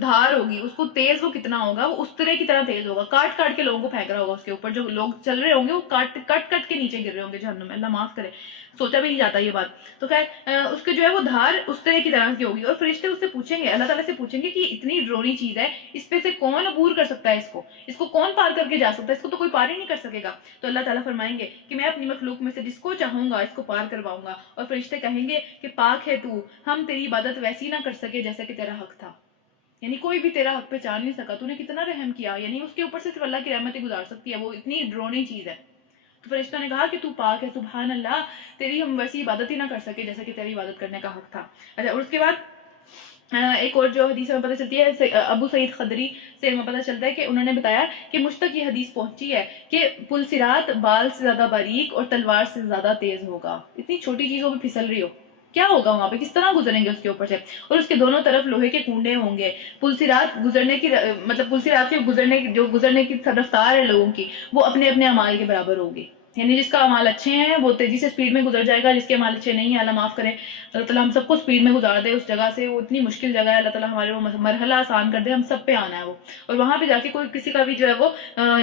دھار ہوگی، اس کو تیز وہ کتنا ہوگا، وہ استرے کی طرح تیز ہوگا. کاٹ کاٹ کے لوگوں کو پھینک رہا ہوگا اس کے اوپر. جو لوگ چل رہے ہوں گے وہ کٹ کٹ کے نیچے گر رہے ہوں گے جہنم میں. اللہ معاف کرے، سوچا بھی نہیں جاتا یہ بات. تو خیر اس کے جو ہے وہ دھار اس طرح کی طرح کی ہوگی. اور فرشتے اس سے پوچھیں گے، اللہ تعالیٰ سے پوچھیں گے کہ اتنی ڈرونی چیز ہے، اس پہ سے کون عبور کر سکتا ہے، اس کو کون پار کر کے جا سکتا ہے، اس کو تو کوئی پار ہی نہیں کر سکے گا. تو اللہ تعالیٰ فرمائیں گے کہ میں اپنی مخلوق میں سے جس کو چاہوں گا اس کو پار کرواؤں گا. اور فرشتے کہیں گے کہ پاک ہے تو، ہم تیری عبادت ویسی نہ کر سکے جیسا کہ تیرا حق تھا. یعنی کوئی بھی تیرا حق پہچان نہیں سکا، تو نے کتنا رحم کیا. یعنی اس کے اوپر سے صرف اللہ کی رحمت ہی گزار سکتی ہے، وہ اتنی ڈرونی چیز ہے. تو فرشتوں نے کہا کہ تو پاک ہے، سبحان اللہ، تیری ہم ویسی عبادت ہی نہ کر سکے جیسا کہ تیری عبادت کرنے کا حق تھا. اچھا اور اس کے بعد ایک اور جو حدیث میں پتہ چلتی ہے، ابو سعید خدری سے ہمیں پتہ چلتا ہے کہ انہوں نے بتایا کہ مجھ تک یہ حدیث پہنچی ہے کہ پل صراط بال سے زیادہ باریک اور تلوار سے زیادہ تیز ہوگا. اتنی چھوٹی چیزوں پہ پھسل رہی ہو، کیا ہوگا وہاں پہ، کس طرح گزریں گے اس کے اوپر سے. اور اس کے دونوں طرف لوہے کے کنڈے ہوں گے. پل صراط گزرنے کی مطلب پل صراط کے گزرنے کی رفتار ہے لوگوں کی، وہ اپنے اپنے اعمال کے برابر ہوگی. یعنی جس کا اعمال اچھے ہیں وہ تیزی سے سپیڈ میں گزر جائے گا، جس کے اعمال اچھے نہیں ہیں اللہ معاف کرے، اللہ تعالیٰ ہم سب کو سپیڈ میں گزار دے اس جگہ سے، وہ اتنی مشکل جگہ ہے، اللہ تعالیٰ ہمارے وہ مرحلہ آسان کر دے، ہم سب پہ آنا ہے وہ، اور وہاں پہ جا کے کوئی کسی کا بھی جو ہے وہ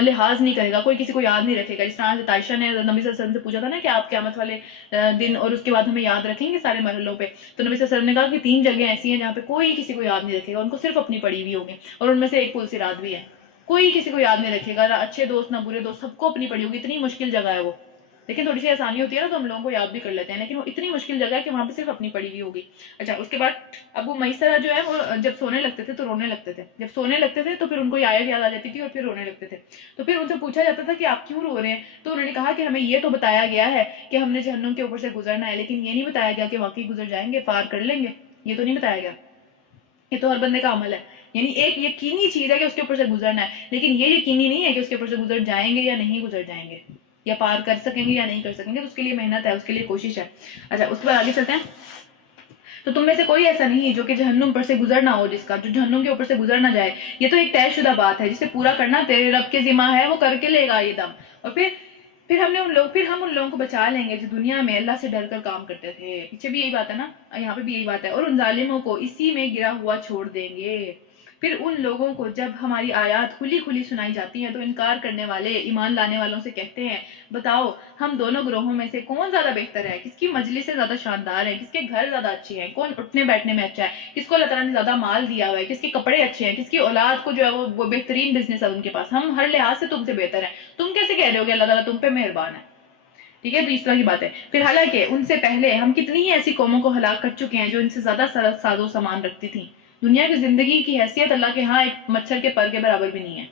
لحاظ نہیں کرے گا، کوئی کسی کو یاد نہیں رکھے گا، جس طرح سے عائشہ نے نبی صلی اللہ علیہ وسلم سے پوچھا تھا نا کہ آپ قیامت والے دن اور اس کے بعد ہمیں یاد رکھیں گے سارے مرحلوں پہ، تو نبی صلی اللہ علیہ وسلم نے کہا کہ 3 جگہیں ایسی ہیں جہاں پہ کوئی کسی کو یاد نہیں رکھے گا، ان کو صرف اپنی پڑی ہوئی ہوگی، اور ان میں سے ایک پل صراط بھی ہے، کوئی کسی کو یاد نہیں رکھے گا، اچھے دوست نہ برے دوست، سب کو اپنی پڑی ہوگی، اتنی مشکل جگہ ہے وہ، لیکن تھوڑی سی آسانی ہوتی ہے نا تو ہم لوگوں کو یاد بھی کر لیتے ہیں، لیکن وہ اتنی مشکل جگہ ہے کہ وہاں پہ صرف اپنی پڑی ہوئی ہوگی۔ اچھا اس کے بعد ابو میسرہ جو ہے وہ جب سونے لگتے تھے تو رونے لگتے تھے، جب سونے لگتے تھے تو پھر ان کو آیت یاد آ جاتی تھی اور پھر رونے لگتے تھے، تو پھر ان سے پوچھا جاتا تھا کہ آپ کیوں رو رہے ہیں، تو انہوں نے کہا کہ ہمیں یہ تو بتایا گیا ہے کہ ہم نے جہنم کے اوپر سے گزرنا ہے، لیکن یہ نہیں بتایا گیا کہ واقعی گزر جائیں گے، پار کر لیں گے، یہ تو نہیں بتایا گیا، یہ تو ہر بندے کا عمل ہے، یعنی ایک یقینی چیز ہے کہ اس کے اوپر سے گزرنا ہے، لیکن یہ یقینی نہیں ہے کہ اس کے اوپر سے گزر جائیں گے یا نہیں گزر جائیں گے، یا پار کر سکیں گے یا نہیں کر سکیں گے، تو اس کے لیے محنت ہے، اس کے لیے کوشش ہے۔ اچھا اس کے بعد آگے چلتے ہیں، تو تم میں سے کوئی ایسا نہیں ہے جو کہ جہنم پر سے گزر نہ ہو، جس کا جو جہنم کے اوپر سے گزر نہ جائے، یہ تو ایک طے شدہ بات ہے جسے پورا کرنا تیرے رب کے ذمہ ہے، وہ کر کے لے گا یہ دم، اور پھر ہم ان لوگوں کو بچا لیں گے جو دنیا میں اللہ سے ڈر کر کام کرتے تھے، پیچھے بھی یہی بات ہے نا، یہاں پہ بھی یہی بات ہے، اور ان ظالموں کو اسی میں گرا ہوا چھوڑ دیں گے۔ پھر ان لوگوں کو جب ہماری آیات کھلی کھلی سنائی جاتی ہیں تو انکار کرنے والے ایمان لانے والوں سے کہتے ہیں بتاؤ ہم دونوں گروہوں میں سے کون زیادہ بہتر ہے، کس کی مجلس سے زیادہ شاندار ہے، کس کے گھر زیادہ اچھے ہیں، کون اٹھنے بیٹھنے میں اچھا ہے، کس کو اللہ تعالیٰ نے زیادہ مال دیا ہوا ہے، کس کے کپڑے اچھے ہیں، کس کی اولاد کو جو ہے وہ بہترین بزنس ہے ان کے پاس، ہم ہر لحاظ سے تم سے بہتر ہیں، تم کیسے کہہ رہے ہو کہ اللہ تعالیٰ تم پہ مہربان ہے؟ ٹھیک ہے، تو اس طرح کی بات ہے۔ پھر حالانکہ ان سے پہلے ہم کتنی ہی ایسی قوموں کو ہلاک کر چکے ہیں جو ان سے زیادہ ساز و سامان رکھتی تھیں، دنیا کی زندگی کی حیثیت اللہ کے ہاں ایک مچھر کے پر کے برابر بھی نہیں ہے،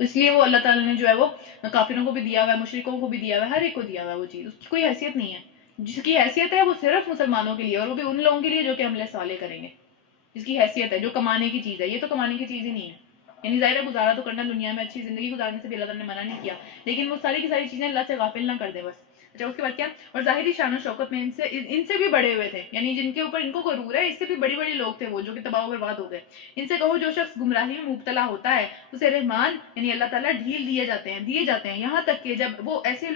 تو اس لیے وہ اللہ تعالیٰ نے جو ہے وہ کافروں کو بھی دیا ہوا ہے، مشرکوں کو بھی دیا ہوا ہے، ہر ایک کو دیا ہوا ہے وہ چیز، اس کی کوئی حیثیت نہیں ہے، جس کی حیثیت ہے وہ صرف مسلمانوں کے لیے، اور وہ بھی ان لوگوں کے لیے جو کہ عمل صالح کریں گے، جس کی حیثیت ہے، جو کمانے کی چیز ہے، یہ تو کمانے کی چیز ہی نہیں ہے، یعنی ظاہر ہے گزارا تو کرنا دنیا میں، اچھی زندگی گزارنے سے بھی اللہ تعالیٰ نے منع نہیں کیا، لیکن وہ ساری کی ساری چیزیں اللہ سے غافل نہ کر دے بس۔ اچھا اس کے بعد کیا، اور ظاہری شان و شوکت میں ان سے بھی بڑے ہوئے تھے، یعنی جن کے اوپر ان کو غرور ہے، اس سے بھی بڑی بڑی لوگ تھے وہ جو کہ تباہ و برباد ہو گئے، ان سے کہو جو شخص گمراہی میں مبتلا ہوتا ہے اسے رحمان یعنی اللہ تعالیٰ ڈھیل دیے جاتے ہیں، یہاں تک کہ جب وہ ایسے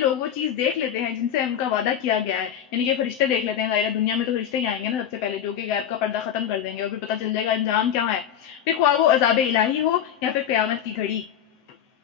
لوگ وہ چیز دیکھ لیتے ہیں جن سے ان کا وعدہ کیا گیا ہے، یعنی کہ فرشتے دیکھ لیتے ہیں، ظاہر ہے دنیا میں تو فرشتے ہی آئیں گے نا سب سے پہلے، جو کہ غیب کا پردہ ختم کر دیں گے، اور پھر پتہ چل جائے گا انجام کیا ہے، پھر خواہ وہ عذاب الہی ہو یا پھر قیامت کی گھڑی،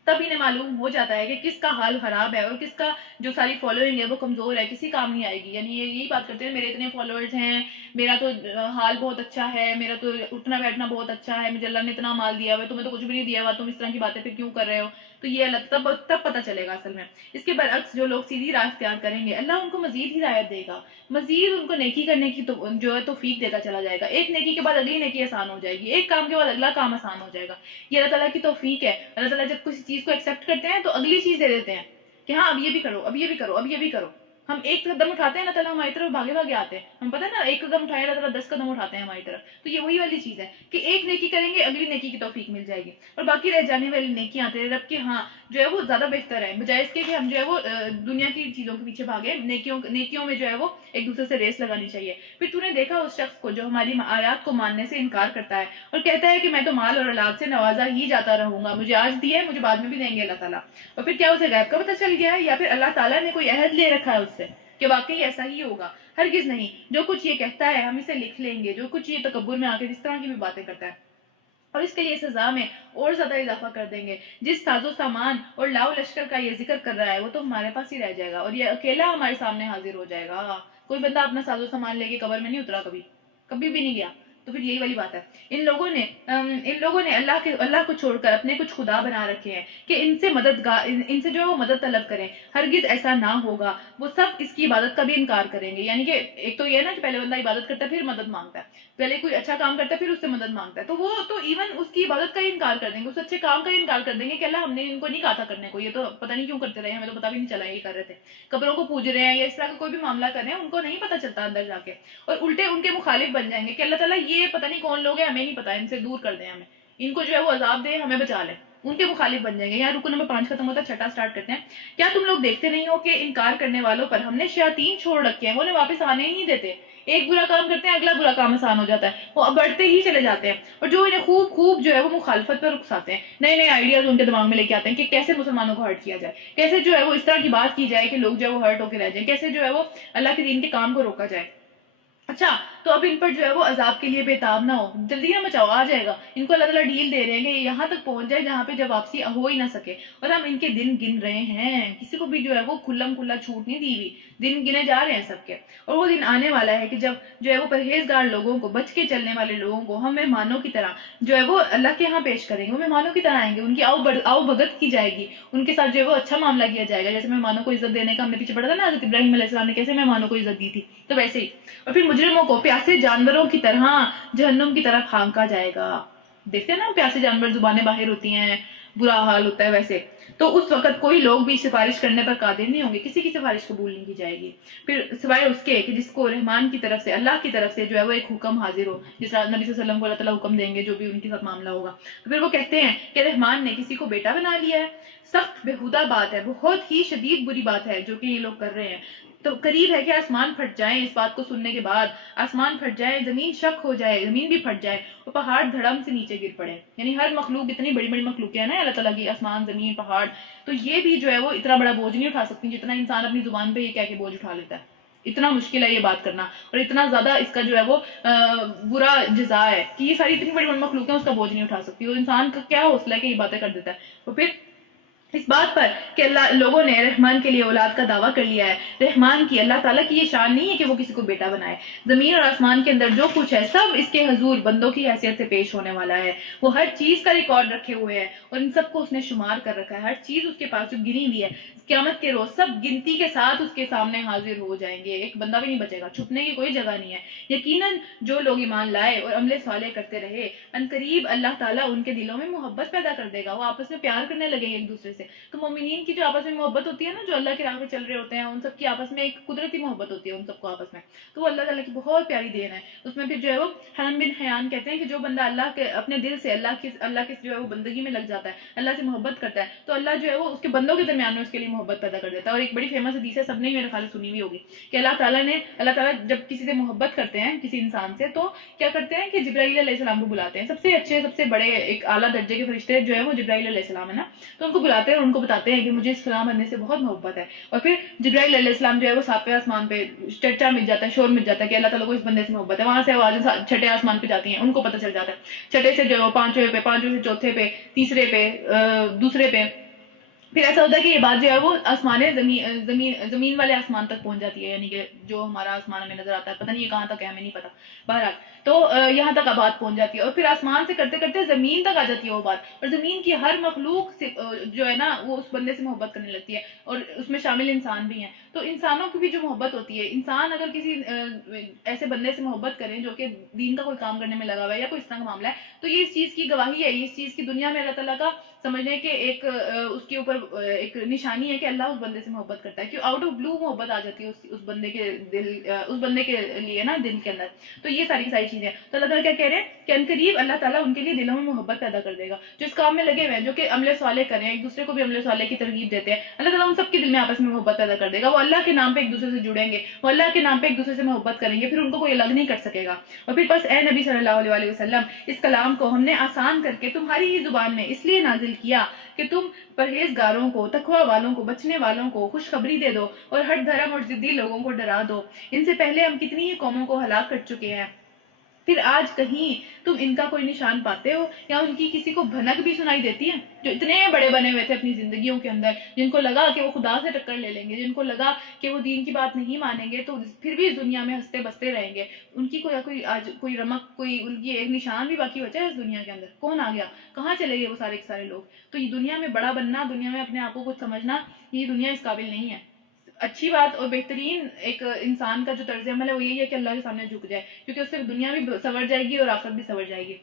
تب انہیں معلوم ہو جاتا ہے کہ کس کا حال خراب ہے اور کس کا جو ساری فالوئنگ ہے وہ کمزور ہے، کسی کام نہیں آئے گی، یعنی یہی بات کرتے ہیں میرے اتنے فالوورز ہیں، میرا تو حال بہت اچھا ہے، میرا تو اٹھنا بیٹھنا بہت اچھا ہے، مجھے اللہ نے اتنا مال دیا ہوا ہے، تمہیں تو کچھ بھی نہیں دیا ہوا، تم اس طرح کی باتیں پھر کیوں کر رہے ہو، تو یہ اللہ تب پتہ چلے گا اصل میں۔ اس کے برعکس جو لوگ سیدھی راہ اختیار کریں گے اللہ ان کو مزید ہدایت دے گا، مزید ان کو نیکی کرنے کی جو ہے توفیق دیتا چلا جائے گا، ایک نیکی کے بعد اگلی نیکی آسان ہو جائے گی، ایک کام کے بعد اگلا کام آسان ہو جائے گا، یہ اللہ تعالیٰ کی توفیق ہے۔ اللہ تعالیٰ جب کسی چیز کو ایکسیپٹ کرتے ہیں تو اگلی چیز دے دیتے ہیں کہ ہاں اب یہ بھی کرو، اب یہ بھی کرو، اب یہ بھی کرو، ہم ایک قدم اٹھاتے ہیں اللہ تعالیٰ ہماری طرف بھاگے بھاگے آتے ہیں، ہم پتہ ہے نا ایک قدم اٹھائے اللہ تعالیٰ 10 قدم اٹھاتے ہیں ہماری طرف، تو یہ وہی والی چیز ہے کہ ایک نیکی کریں گے اگلی نیکی کی توفیق مل جائے گی، اور باقی رہ جانے والی نیکیاں تیرے رب کے ہاں جو ہے وہ زیادہ بہتر ہے، بجائے اس کے کہ ہم جو ہے وہ دنیا کی چیزوں کے پیچھے بھاگے، نیکیوں میں جو ہے وہ ایک دوسرے سے ریس لگانی چاہیے۔ پھر تو نے دیکھا اس شخص کو جو ہماری آیات کو ماننے سے انکار کرتا ہے اور کہتا ہے کہ میں تو مال اور اولاد سے نوازا ہی جاتا رہوں گا، مجھے آج دیا ہے مجھے بعد میں بھی دیں گے اللہ تعالیٰ، اور پھر کیا اسے غیب کا پتہ چل گیا ہے یا پھر اللہ تعالیٰ نے کوئی عہد لے رکھا ہے اس سے کہ واقعی ایسا ہی ہوگا؟ ہرگز نہیں، جو کچھ یہ کہتا ہے ہم اسے لکھ لیں گے، جو کچھ یہ تکبر میں آ کے اس طرح کی بھی باتیں کرتا ہے، اور اس کے لیے سزا میں اور زیادہ اضافہ کر دیں گے۔ جس ساز و سامان اور لاؤ لشکر کا یہ ذکر کر رہا ہے وہ تو ہمارے پاس ہی رہ جائے گا اور یہ اکیلا ہمارے سامنے حاضر ہو جائے گا، کوئی بندہ اپنا ساز و سامان لے کے قبر میں نہیں اترا، کبھی بھی نہیں گیا، تو پھر یہی والی بات ہے۔ ان لوگوں نے اللہ کو چھوڑ کر اپنے کچھ خدا بنا رکھے ہیں کہ ان سے جو ہے وہ مدد طلب کریں، ہرگز ایسا نہ ہوگا، وہ سب اس کی عبادت کا بھی انکار کریں گے، یعنی کہ ایک تو یہ ہے نا کہ پہلے بندہ عبادت کرتا ہے پھر مدد مانگتا ہے، پہلے کوئی اچھا کام کرتا ہے پھر اس سے مدد مانگتا ہے، تو وہ تو ایون اس کی عبادت کا ہی انکار کر دیں گے، اس اچھے کام کا ہی انکار کر دیں گے کہ اللہ ہم نے ان کو نہیں کہا تھا کرنے کو، یہ تو پتہ نہیں کیوں کرتے رہے، ہمیں تو پتہ بھی نہیں چلا یہ کر رہے تھے، قبروں کو پوج رہے ہیں یا اس طرح کا کوئی بھی معاملہ کر رہے ہیں، ان کو نہیں پتہ چلتا اندر جا کے، اور الٹے ان کے مخالف بن جائیں گے کہ اللہ تعالیٰ یہ پتہ نہیں کون لوگ ہیں، ہمیں نہیں پتا، ان سے دور کر دیں، ہمیں ان کو جو ہے وہ عذاب دے، ہمیں بچا لیں، ان کے مخالف بن جائیں گے۔ یہاں رکو نمبر 5 ختم ہوتا ہے، چھٹا سٹارٹ کرتے ہیں۔ کیا تم لوگ دیکھتے نہیں ہو کہ انکار کرنے والوں پر ہم نے شیاطین چھوڑ رکھے ہیں، وہ انہیں واپس آنے ہی نہیں دیتے، ایک برا کام کرتے ہیں اگلا برا کام آسان ہو جاتا ہے، وہ بڑھتے ہی چلے جاتے ہیں، اور جو انہیں خوب خوب جو ہے وہ مخالفت پر اکساتے ہیں، نئے نئے آئیڈیاز ان کے دماغ میں لے کے آتے ہیں کہ کیسے مسلمانوں کو ہرٹ کیا جائے، کیسے جو ہے وہ اس طرح کی بات کی جائے کہ لوگ جو ہے وہ ہرٹ ہو کے رہ جائیں، کیسے جو ہے وہ اللہ کے دین کے کام کو روکا جائے۔ اچھا، تو اب ان پر جو ہے وہ عذاب کے لیے بےتاب نہ ہو، جلدی نہ مچاؤ، آ جائے گا۔ ان کو اللہ تعالیٰ ڈیل دے رہے ہیں کہ یہ یہاں تک پہنچ جائے جہاں پہ جب واپسی ہو ہی نہ سکے، اور ہم ان کے دن گن رہے ہیں، کسی کو بھی جو ہے وہ کھلم کھلا چھوٹ نہیں دی ہوئی، دن گنے جا رہے ہیں سب کے، اور وہ دن آنے والا ہے کہ جب جو ہے وہ پرہیزگار لوگوں کو، بچ کے چلنے والے لوگوں کو ہم مہمانوں کی طرح جو ہے وہ اللہ کے یہاں پیش کریں گے، وہ مہمانوں کی طرح آئیں گے، ان کی آؤ بھگت کی جائے گی، ان کے ساتھ جو ہے وہ اچھا معاملہ کیا جائے گا، جیسے مہمانوں کو عزت دینے کا ہم نے پیچھے پڑھا تھا نا، حضرت ابراہیم علیہ السلام نے کیسے مہمانوں کو عزت دی تھی، تو ویسے ہی۔ اور پھر مجرموں کو پیاسے جانوروں کی طرح جہنم کی طرف ہانکا جائے گا۔ دیکھتے ہیں نا پیاسے جانور زبانیں باہر ہوتی ہیں، برا حال ہوتا ہے ویسے، تو اس وقت کوئی لوگ بھی سفارش کرنے پر قادر نہیں ہوں گے، کسی کی سفارش قبول نہیں کی جائے گی، پھر سوائے اس کے کہ جس کو رحمان کی طرف سے، اللہ کی طرف سے جو ہے وہ ایک حکم حاضر ہو، جس طرح نبی صلی اللہ علیہ وسلم کو اللہ تعالیٰ حکم دیں گے جو بھی ان کے ساتھ معاملہ ہوگا، تو پھر وہ کہتے ہیں کہ رحمان نے کسی کو بیٹا بنا لیا ہے، سخت بےہودہ بات ہے، بہت ہی شدید بری بات ہے جو کہ یہ لوگ کر رہے ہیں۔ تو قریب ہے کہ آسمان پھٹ جائیں، اس بات کو سننے کے بعد آسمان پھٹ جائے، زمین شک ہو جائے، زمین بھی پھٹ جائے، اور پہاڑ دھڑم سے نیچے گر پڑے، یعنی ہر مخلوق، اتنی بڑی بڑی مخلوقیں ہیں نا اللہ تعالیٰ کی، آسمان، زمین، پہاڑ، تو یہ بھی جو ہے وہ اتنا بڑا بوجھ نہیں اٹھا سکتی جتنا انسان اپنی زبان پہ یہ کہہ کے بوجھ اٹھا لیتا ہے۔ اتنا مشکل ہے یہ بات کرنا، اور اتنا زیادہ اس کا جو ہے وہ برا جزا ہے کہ یہ ساری اتنی بڑی بڑی مخلوقیں اس کا بوجھ نہیں اٹھا سکتی، اور انسان کا کیا حوصلہ ہے کہ یہ باتیں کر دیتا ہے۔ تو پھر اس بات پر کہ اللہ لوگوں نے رحمان کے لیے اولاد کا دعویٰ کر لیا ہے، رحمان کی، اللہ تعالیٰ کی یہ شان نہیں ہے کہ وہ کسی کو بیٹا بنائے، زمین اور آسمان کے اندر جو کچھ ہے سب اس کے حضور بندوں کی حیثیت سے پیش ہونے والا ہے، وہ ہر چیز کا ریکارڈ رکھے ہوئے ہیں، اور ان سب کو اس نے شمار کر رکھا ہے، ہر چیز اس کے پاس جو گنی ہوئی ہے، قیامت کے روز سب گنتی کے ساتھ اس کے سامنے حاضر ہو جائیں گے، ایک بندہ بھی نہیں بچے گا، چھپنے کی کوئی جگہ نہیں ہے۔ یقیناً جو لوگ ایمان لائے اور عمل صالح کرتے رہے، عنقریب اللہ تعالیٰ ان کے دلوں میں محبت پیدا کر دے گا، وہ آپس میں پیار کرنے لگے ایک دوسرے سے۔ تو مومنین کی جو آپس میں محبت ہوتی ہے نا، جو اللہ کی راہ پہ چل رہے ہوتے ہیں، ان سب کی آپس میں ایک قدرتی محبت ہوتی ہے ان سب کو آپس میں، تو وہ اللہ تعالیٰ کی بہت پیاری دین ہے۔ اس میں پھر جو ہے وہ حرم بن حیان کہتے ہیں کہ جو بندہ اللہ کے اپنے دل سے اللہ کی جو ہے وہ بندگی میں لگ جاتا ہے، اللہ سے محبت کرتا ہے، تو اللہ جو ہے وہ اس کے بندوں کے درمیان میں اس کے لیے محبت پیدا کر دیتا ہے۔ اور ایک بڑی فیمس حدیث ہے، سب نے میرے خیال سے سنی ہوئی ہوگی، کہ اللہ تعالیٰ جب کسی سے محبت کرتے ہیں، کسی انسان سے، تو کیا کرتے ہیں کہ جبرائیل علیہ السلام کو بلاتے ہیں، سب سے اچھے، سب سے بڑے، ایک اعلیٰ درجے کے فرشتے جو ہے وہ جبرائیل علیہ السلام ہے نا، تو ان کو بلاتے ہیں اور ان کو بتاتے ہیں کہ مجھے اس کلام پڑھنے سے بہت محبت ہے، اور پھر جبرائیل علیہ السلام جو ہے وہ ساتویں آسمان پہ چرچا مٹ جاتا ہے، شور مٹ جاتا ہے کہ اللہ تعالیٰ کو اس بندے سے محبت ہے، وہاں سے آوازیں چھٹے آسمان پہ جاتی ہیں، ان کو پتہ چل جاتا ہے، چھٹے سے جو ہے وہ پانچویں پہ، پانچویں سے چوتھے پہ، تیسرے پہ، دوسرے پہ، پھر ایسا ہوتا ہے کہ یہ بات جو ہے وہ زمین والے آسمان تک پہنچ جاتی ہے، یعنی کہ جو ہمارا آسمان ہمیں نظر آتا ہے، پتہ نہیں یہ کہاں تک ہے، ہمیں نہیں پتا، بہرحال تو یہاں تک بات پہنچ جاتی ہے، اور پھر آسمان سے کرتے کرتے زمین تک آ جاتی ہے وہ بات، اور زمین کی ہر مخلوق سے جو ہے نا وہ اس بندے سے محبت کرنے لگتی ہے، اور اس میں شامل انسان بھی ہیں، تو انسانوں کی بھی جو محبت ہوتی ہے، انسان اگر کسی ایسے بندے سے محبت کریں جو کہ دین کا کوئی کام کرنے میں لگا ہوا ہے یا کوئی اس طرح کا معاملہ ہے، تو یہ اس چیز کی گواہی ہے، یہ اس چیز کی دنیا میں اللہ تعالیٰ کا سمجھنے کے ایک اس کے اوپر ایک نشانی ہے کہ اللہ اس بندے سے محبت کرتا ہے، کہ آؤٹ آف بلو محبت آ جاتی ہے اس بندے کے اس بندے کے لیے نا دل کے اندر، تو یہ ساری چیزیں، تو اللہ تعالیٰ کیا کہہ رہے ہیں کہ عنقریب اللہ تعالیٰ ان کے لیے دلوں میں محبت پیدا کر دے گا، جو اس کام میں لگے ہوئے ہیں، جو کہ عمل صالح کریں، ایک دوسرے کو بھی عمل صالح کی ترغیب دیتے ہیں، اللہ تعالیٰ ان سب کے دل میں آپس میں محبت پیدا کر دے گا، وہ اللہ کے نام پہ ایک دوسرے سے جڑیں گے، وہ اللہ کے نام پہ ایک دوسرے سے محبت کریں گے، پھر ان کو کوئی الگ نہیں کر سکے گا۔ اور پھر بس اے نبی صلی اللہ علیہ وسلم، اس کلام کو ہم نے آسان کر کے تمہاری ہی زبان میں اس لیے نازل کیا کہ تم پرہیزگاروں کو، تقوی والوں کو، بچنے والوں کو خوشخبری دے دو، اور ہر دھرم اور ضدی لوگوں کو ڈرا دو، ان سے پہلے ہم کتنی ہی قوموں کو ہلاک کر چکے ہیں، پھر آج کہیں تم ان کا کوئی نشان پاتے ہو، یا ان کی کسی کو بھنک بھی سنائی دیتی ہے، جو اتنے بڑے بنے ہوئے تھے اپنی زندگیوں کے اندر، جن کو لگا کہ وہ خدا سے ٹکر لے لیں گے، جن کو لگا کہ وہ دین کی بات نہیں مانیں گے، تو پھر بھی اس دنیا میں ہنستے بستے رہیں گے، ان کی کوئی آج کوئی رمق، کوئی ان کی ایک نشان بھی باقی بچا ہے اس دنیا کے اندر؟ کون آ گیا؟ کہاں چلے گئے وہ سارے کے سارے لوگ؟ تو یہ دنیا میں بڑا بننا، دنیا میں اپنے آپ کو کچھ سمجھنا، یہ دنیا اس قابل نہیں ہے۔ اچھی بات اور بہترین ایک انسان کا جو طرز عمل ہے وہ یہی ہے کہ اللہ کے سامنے جھک جائے، کیونکہ اس سے دنیا بھی سنور جائے گی اور آخرت بھی سنور جائے گی۔